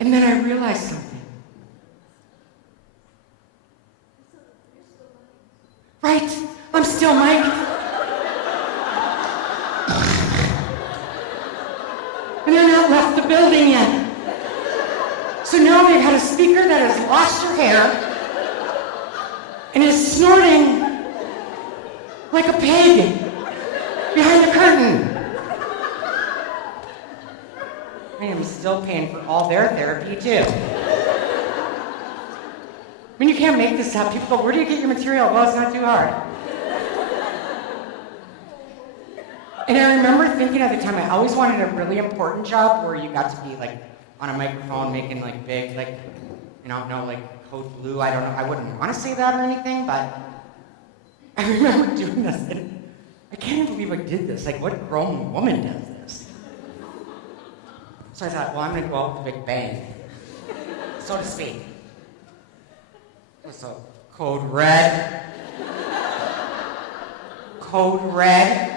and then I realized something. Right, I'm still Mike. And they're not left the building yet. So now they've had a speaker that has lost her hair and is snorting like a pig behind the curtain. I am still paying for all their therapy too. I mean, you can't make this up. People go, where do you get your material? Well, it's not too hard. And I remember thinking at the time, I always wanted a really important job where you got to be like on a microphone making like big, like, you know, no, like code blue. I don't know. I wouldn't want to say that or anything, but I remember doing this and I can't even believe I did this. Like, what grown woman does this? So I thought, well, I'm going to go out with a big bang, so to speak. So, code red. Code red.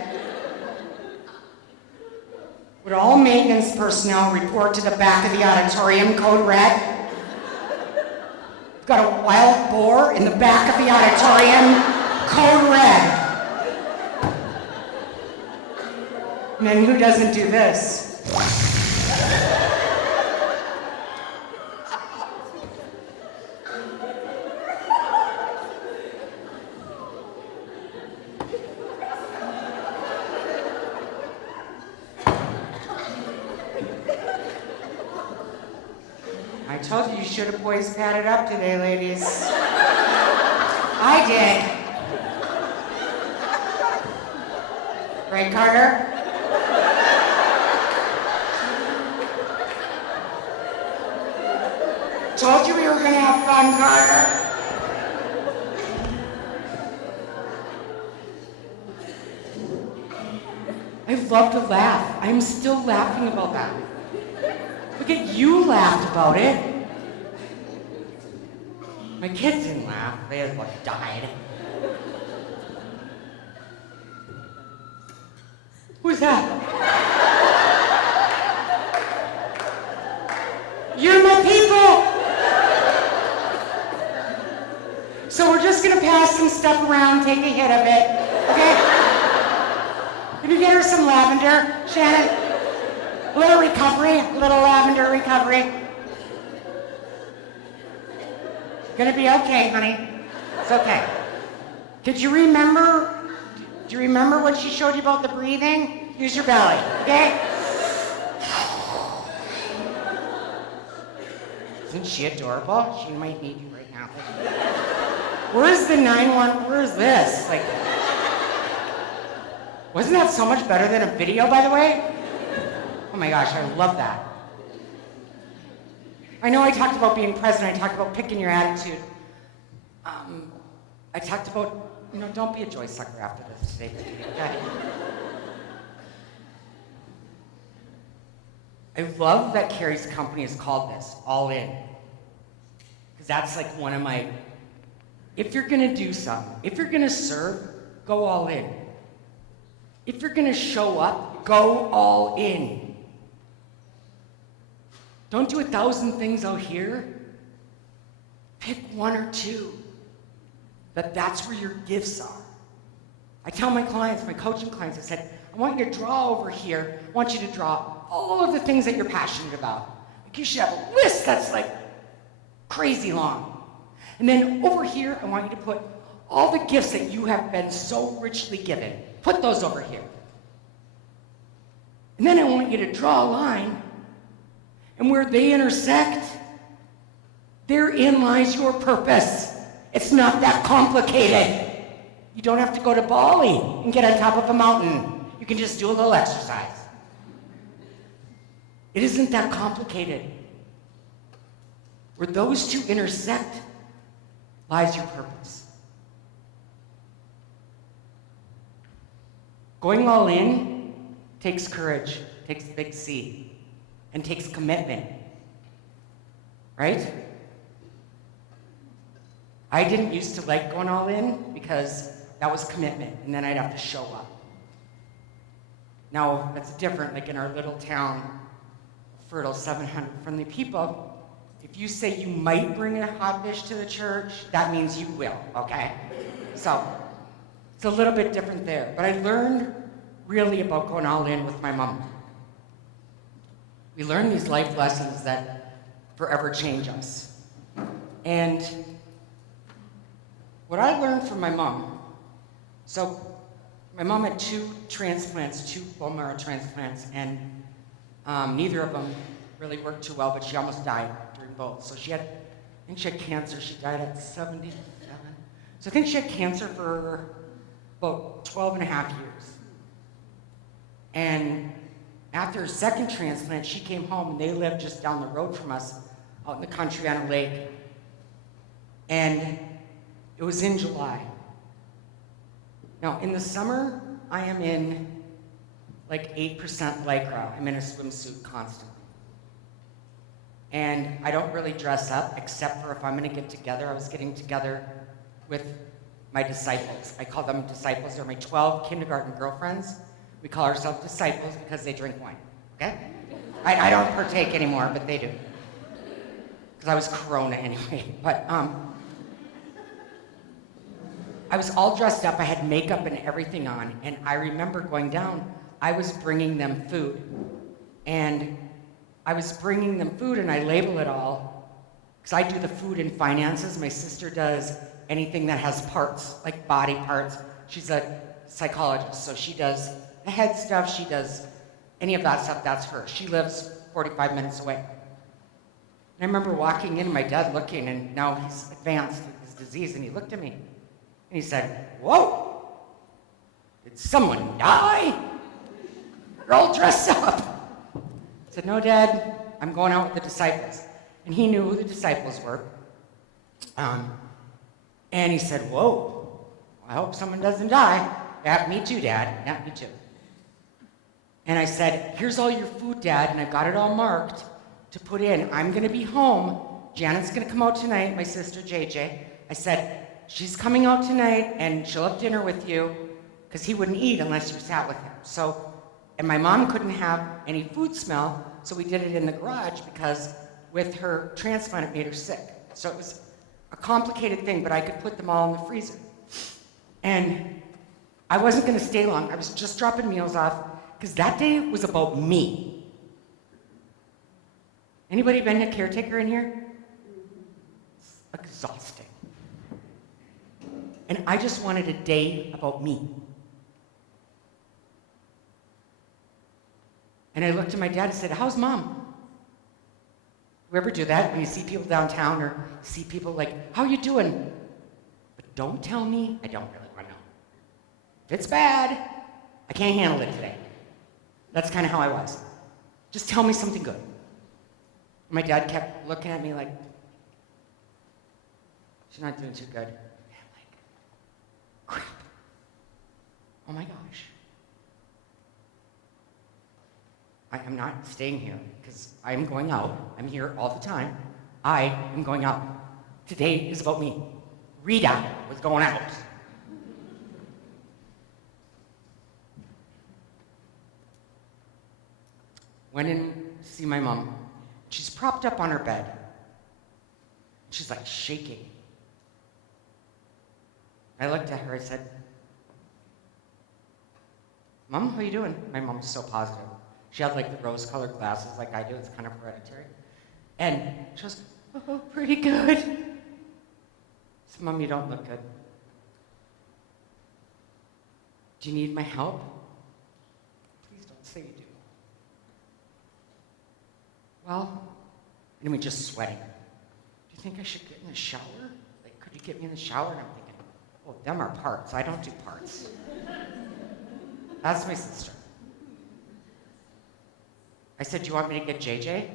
Would all maintenance personnel report to the back of the auditorium, code red? We've got a wild boar in the back of the auditorium, code red. And then who doesn't do this? I told you should have boys padded up today, ladies. I did. Right, Carter? Told you we were gonna have fun, Carter. I love to laugh. I'm still laughing about that. Look at you laughed about it. My kids didn't laugh. They had like died. Who's that? You're my people. So we're just gonna pass some stuff around, take a hit of it, okay? Can you get her some lavender, Shannon? A little recovery, a little lavender recovery. Gonna be okay, honey. It's okay. Did you remember? Do you remember what she showed you about the breathing? Use your belly, okay? Isn't she adorable? She might need you right now. Where's the 911? Where's this? Like, wasn't that so much better than a video, by the way? Oh my gosh, I love that. I know I talked about being present, I talked about picking your attitude. I talked about, you know, don't be a joy sucker after this today. Okay? I love that Carrie's company is called this, All In. Because that's like one of my, if you're gonna do something, if you're gonna serve, go all in. If you're gonna show up, go all in. Don't do 1,000 things out here. Pick one or two. That's where your gifts are. I tell my clients, my coaching clients, I said, I want you to draw over here. I want you to draw all of the things that you're passionate about. Like you should have a list that's like crazy long. And then over here, I want you to put all the gifts that you have been so richly given. Put those over here. And then I want you to draw a line, and where they intersect, therein lies your purpose. It's not that complicated. You don't have to go to Bali and get on top of a mountain. You can just do a little exercise. It isn't that complicated. Where those two intersect lies your purpose. Going all in takes courage, takes a big C, and takes commitment. Right? I didn't used to like going all in because that was commitment, and then I'd have to show up. Now, that's different, like in our little town, fertile 700 friendly people. If you say you might bring a hot dish to the church, that means you will, okay? So, it's a little bit different there. But I learned really about going all in with my mom. We learn these life lessons that forever change us. And what I learned from my mom, so my mom had 2 transplants, 2 bone marrow transplants, and neither of them really worked too well, but she almost died during both. So I think she had cancer. She died at 77. So I think she had cancer for about 12 and a half years. And after her second transplant, she came home, and they lived just down the road from us, out in the country on a lake. And it was in July. Now, in the summer, I am in like 8% Lycra. I'm in a swimsuit constantly. And I don't really dress up, except for if I'm gonna get together. I was getting together with my disciples. I call them disciples. They're my 12 kindergarten girlfriends. We call ourselves disciples because they drink wine, okay? I don't partake anymore, but they do. Because I was Corona anyway. But I was all dressed up. I had makeup and everything on. And I remember going down. I was bringing them food. And I was bringing them food, and I label it all. Because I do the food and finances. My sister does anything that has parts, like body parts. She's a psychologist, so she does the head stuff. She does any of that stuff. That's her. She lives 45 minutes away. And I remember walking in, and my dad looking, and now he's advanced with his disease, and he looked at me, and he said, "Whoa, did someone die? You're all dressed up." I said, "No, Dad, I'm going out with the disciples." And he knew who the disciples were. And he said, "Whoa, I hope someone doesn't die." "Yeah, me too, Dad. Yeah, me too." And I said, "Here's all your food, Dad," and I got it all marked to put in. "I'm gonna be home. Janet's gonna come out tonight, my sister JJ. I said, she's coming out tonight and she'll have dinner with you," because he wouldn't eat unless you sat with him. So, and my mom couldn't have any food smell, so we did it in the garage because with her transplant it made her sick. So it was a complicated thing, but I could put them all in the freezer. And I wasn't gonna stay long. I was just dropping meals off because that day was about me. Anybody been a caretaker in here? It's exhausting. And I just wanted a day about me. And I looked at my dad and said, "How's Mom?" You ever do that when you see people downtown or see people like, "How you doing?" But don't tell me, I don't really want to know. If it's bad, I can't handle it today. That's kind of how I was. Just tell me something good. My dad kept looking at me like, "She's not doing too good." And I'm like, crap. Oh my gosh. I am not staying here because I am going out. I'm here all the time. I am going out. Today is about me. Rita was going out. Went in to see my mom. She's propped up on her bed. She's like shaking. I looked at her, I said, "Mom, how you doing?" My mom's so positive. She had like the rose-colored glasses like I do. It's kind of hereditary. And she goes, "Oh, pretty good." I said, "Mom, you don't look good. Do you need my help?" "Please don't say you do." "Well," and we're just sweating. "Do you think I should get in the shower? Like, could you get me in the shower?" And I'm thinking, oh, them are parts. I don't do parts. That's my sister. I said, "Do you want me to get JJ?"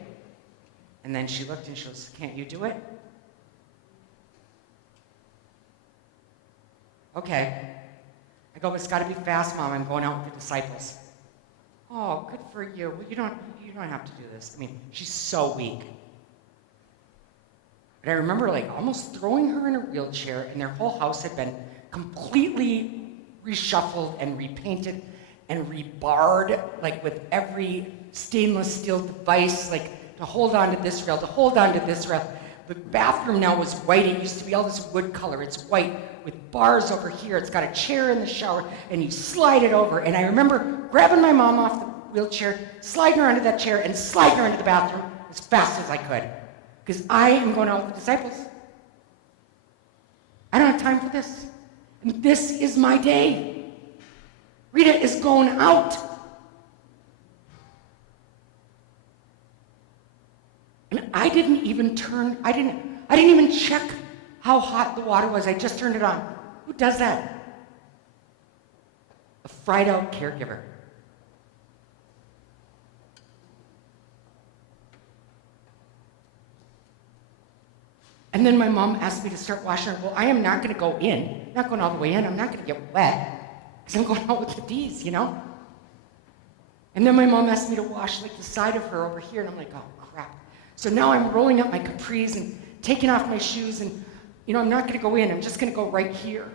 And then she looked and she goes, "Can't you do it?" "Okay." I go, "But it's got to be fast, Mom. I'm going out with the disciples." "Oh, good for you. Well, you don't have to do this." I mean, she's so weak. But I remember like almost throwing her in a wheelchair, and their whole house had been completely reshuffled and repainted and rebarred, like with every stainless steel device, like to hold on to this rail, to hold on to this rail. The bathroom now was white. It used to be all this wood color. It's white with bars over here. It's got a chair in the shower, and you slide it over. And I remember grabbing my mom off the wheelchair, sliding her onto that chair, and sliding her into the bathroom as fast as I could. Because I am going out with the disciples. I don't have time for this. And this is my day. Rita is going out. And I didn't even check how hot the water was. I just turned it on. Who does that? A fried out caregiver. And then my mom asked me to start washing her. Well, I am not going to go in. I'm not going all the way in. I'm not going to get wet because I'm going out with the bees, you know? And then my mom asked me to wash like the side of her over here, and I'm like, oh crap. So now I'm rolling up my capris and taking off my shoes, and you know, I'm not going to go in. I'm just going to go right here.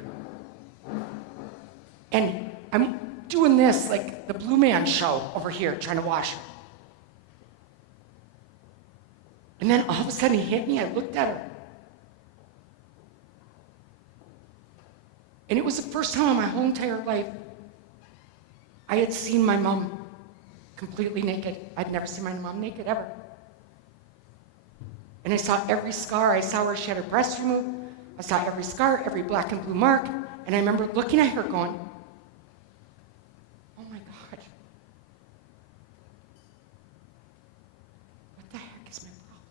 And I'm doing this like the Blue Man show over here, trying to wash her. And then all of a sudden he hit me. I looked at her. And it was the first time in my whole entire life I had seen my mom completely naked. I'd never seen my mom naked ever. And I saw every scar. I saw where she had her breast removed. I saw every scar, every black and blue mark. And I remember looking at her going, oh my God. What the heck is my problem?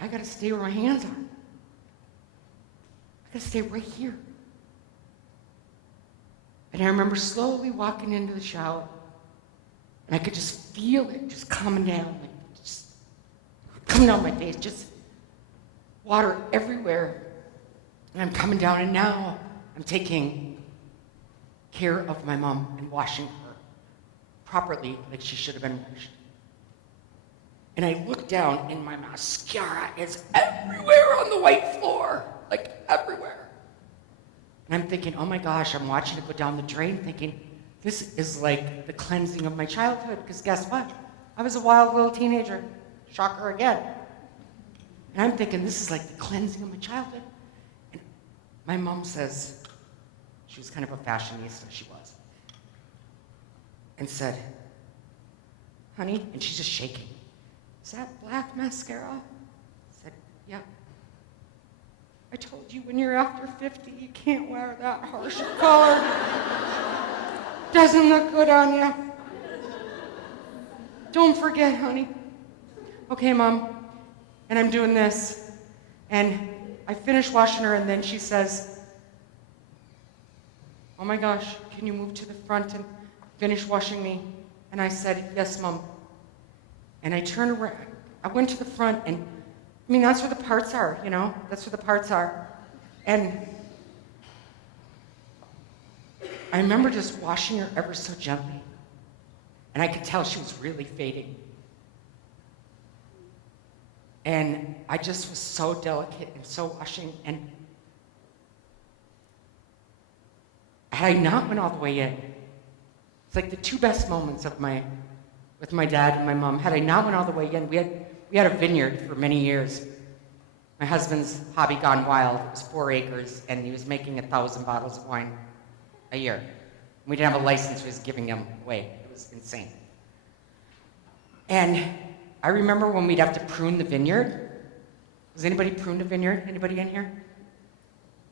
I gotta stay where my hands are. I gotta stay right here. And I remember slowly walking into the shower, and I could just feel it just coming down, like just coming down my face, just water everywhere. And I'm coming down, and now I'm taking care of my mom and washing her properly, like she should have been washed. And I look down, and my mascara is everywhere on the white floor, like everywhere. And I'm thinking, oh my gosh, I'm watching it go down the drain, thinking, this is like the cleansing of my childhood, because guess what? I was a wild little teenager. Shocker again. And I'm thinking, this is like the cleansing of my childhood. And my mom says, she was kind of a fashionista, she was, and said, honey, and she's just shaking, is that black mascara? I said, yeah. I told you when you're after 50, you can't wear that harsh of color. Doesn't look good on you. Don't forget, honey. Okay, Mom. And I'm doing this. And I finish washing her, and then she says, oh my gosh, can you move to the front and finish washing me? And I said, yes, Mom. And I turned around. I went to the front, and I mean, that's where the parts are, you know? That's where the parts are. And I remember just washing her ever so gently. And I could tell she was really fading. And I just was so delicate and so washing. And had I not went all the way in, it's like the two best moments of with my dad and my mom. Had I not went all the way in, we had a vineyard for many years. My husband's hobby gone wild. It was 4 acres, and he was making 1,000 bottles of wine a year. We didn't have a license, we was giving them away. It was insane. And I remember when we'd have to prune the vineyard. Has anybody pruned a vineyard? Anybody in here?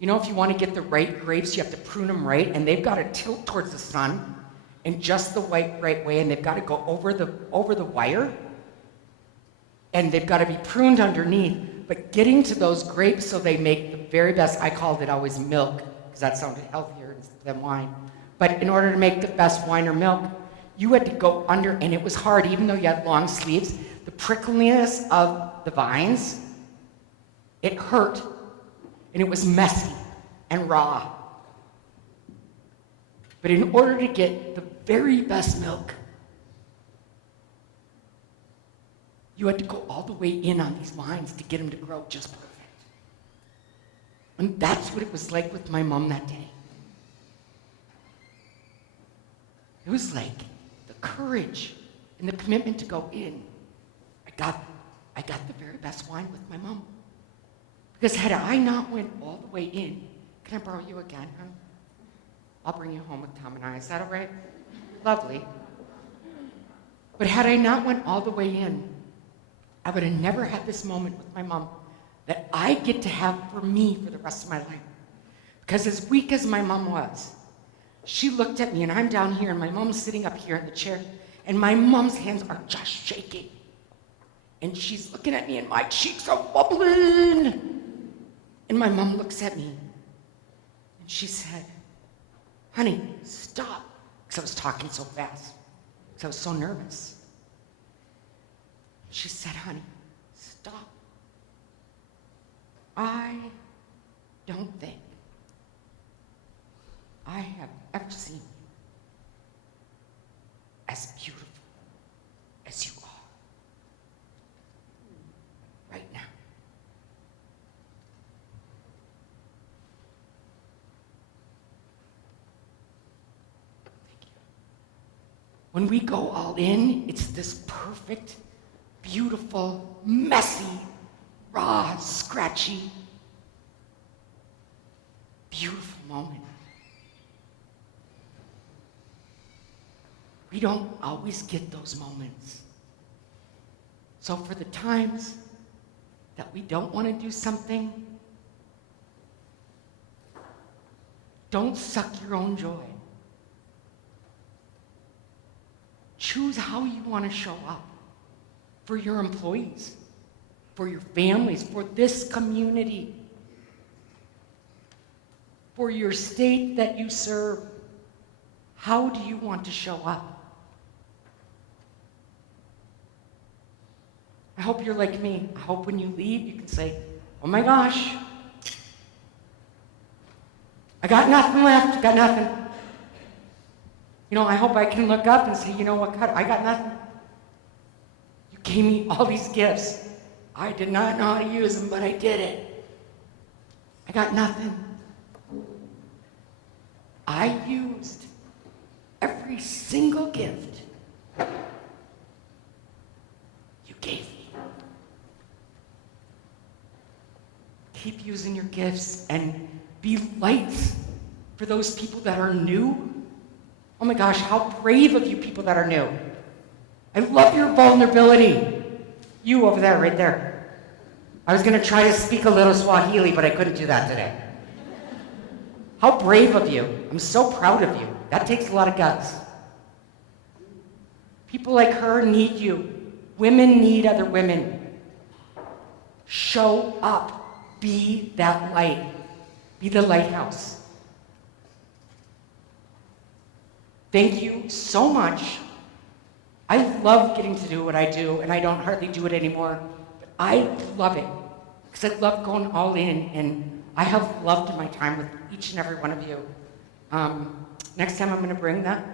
You know, if you want to get the right grapes, you have to prune them right, and they've got to tilt towards the sun in just the right way, and they've got to go over the wire, and they've got to be pruned underneath. But getting to those grapes so they make the very best, I called it always milk, because that sounded healthier than wine. But in order to make the best wine or milk, you had to go under, and it was hard, even though you had long sleeves. The prickliness of the vines, it hurt, and it was messy and raw. But in order to get the very best milk, you had to go all the way in on these vines to get them to grow just perfect. And that's what it was like with my mom that day. It was like the courage and the commitment to go in. I got the very best wine with my mom. Because had I not went all the way in, can I borrow you again, huh? I'll bring you home with Tom and I. Is that all right? Lovely. But had I not went all the way in, I would have never had this moment with my mom that I get to have for me for the rest of my life. Because as weak as my mom was, she looked at me, and I'm down here, and my mom's sitting up here in the chair, and my mom's hands are just shaking. And she's looking at me, and my cheeks are bubbling. And my mom looks at me, and she said, honey, stop. Because I was talking so fast, because I was so nervous. She said, honey, stop. I don't think I have ever seen you as beautiful as you are right now. Thank you. When we go all in, it's this perfect, beautiful, messy, raw, scratchy, beautiful moment. We don't always get those moments. So for the times that we don't want to do something, don't suck your own joy. Choose how you want to show up for your employees, for your families, for this community, for your state that you serve. How do you want to show up? I hope you're like me. I hope when you leave, you can say, oh my gosh, I got nothing left, I got nothing. You know, I hope I can look up and say, you know what, God, I got nothing. You gave me all these gifts. I did not know how to use them, but I did it. I got nothing. I used every single gift you gave me. Keep using your gifts and be lights for those people that are new. Oh my gosh, how brave of you people that are new. I love your vulnerability. You over there, right there. I was going to try to speak a little Swahili, but I couldn't do that today. How brave of you. I'm so proud of you. That takes a lot of guts. People like her need you. Women need other women. Show up. Be that light. Be the lighthouse. Thank you so much. I love getting to do what I do, and I don't hardly do it anymore. But I love it, because I love going all in, and I have loved my time with each and every one of you. Next time I'm going to bring that.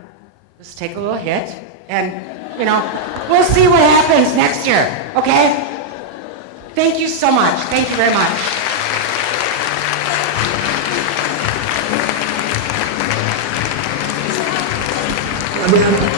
Just take a little hit, and, you know, we'll see what happens next year, okay? Thank you so much. Thank you very much. On behalf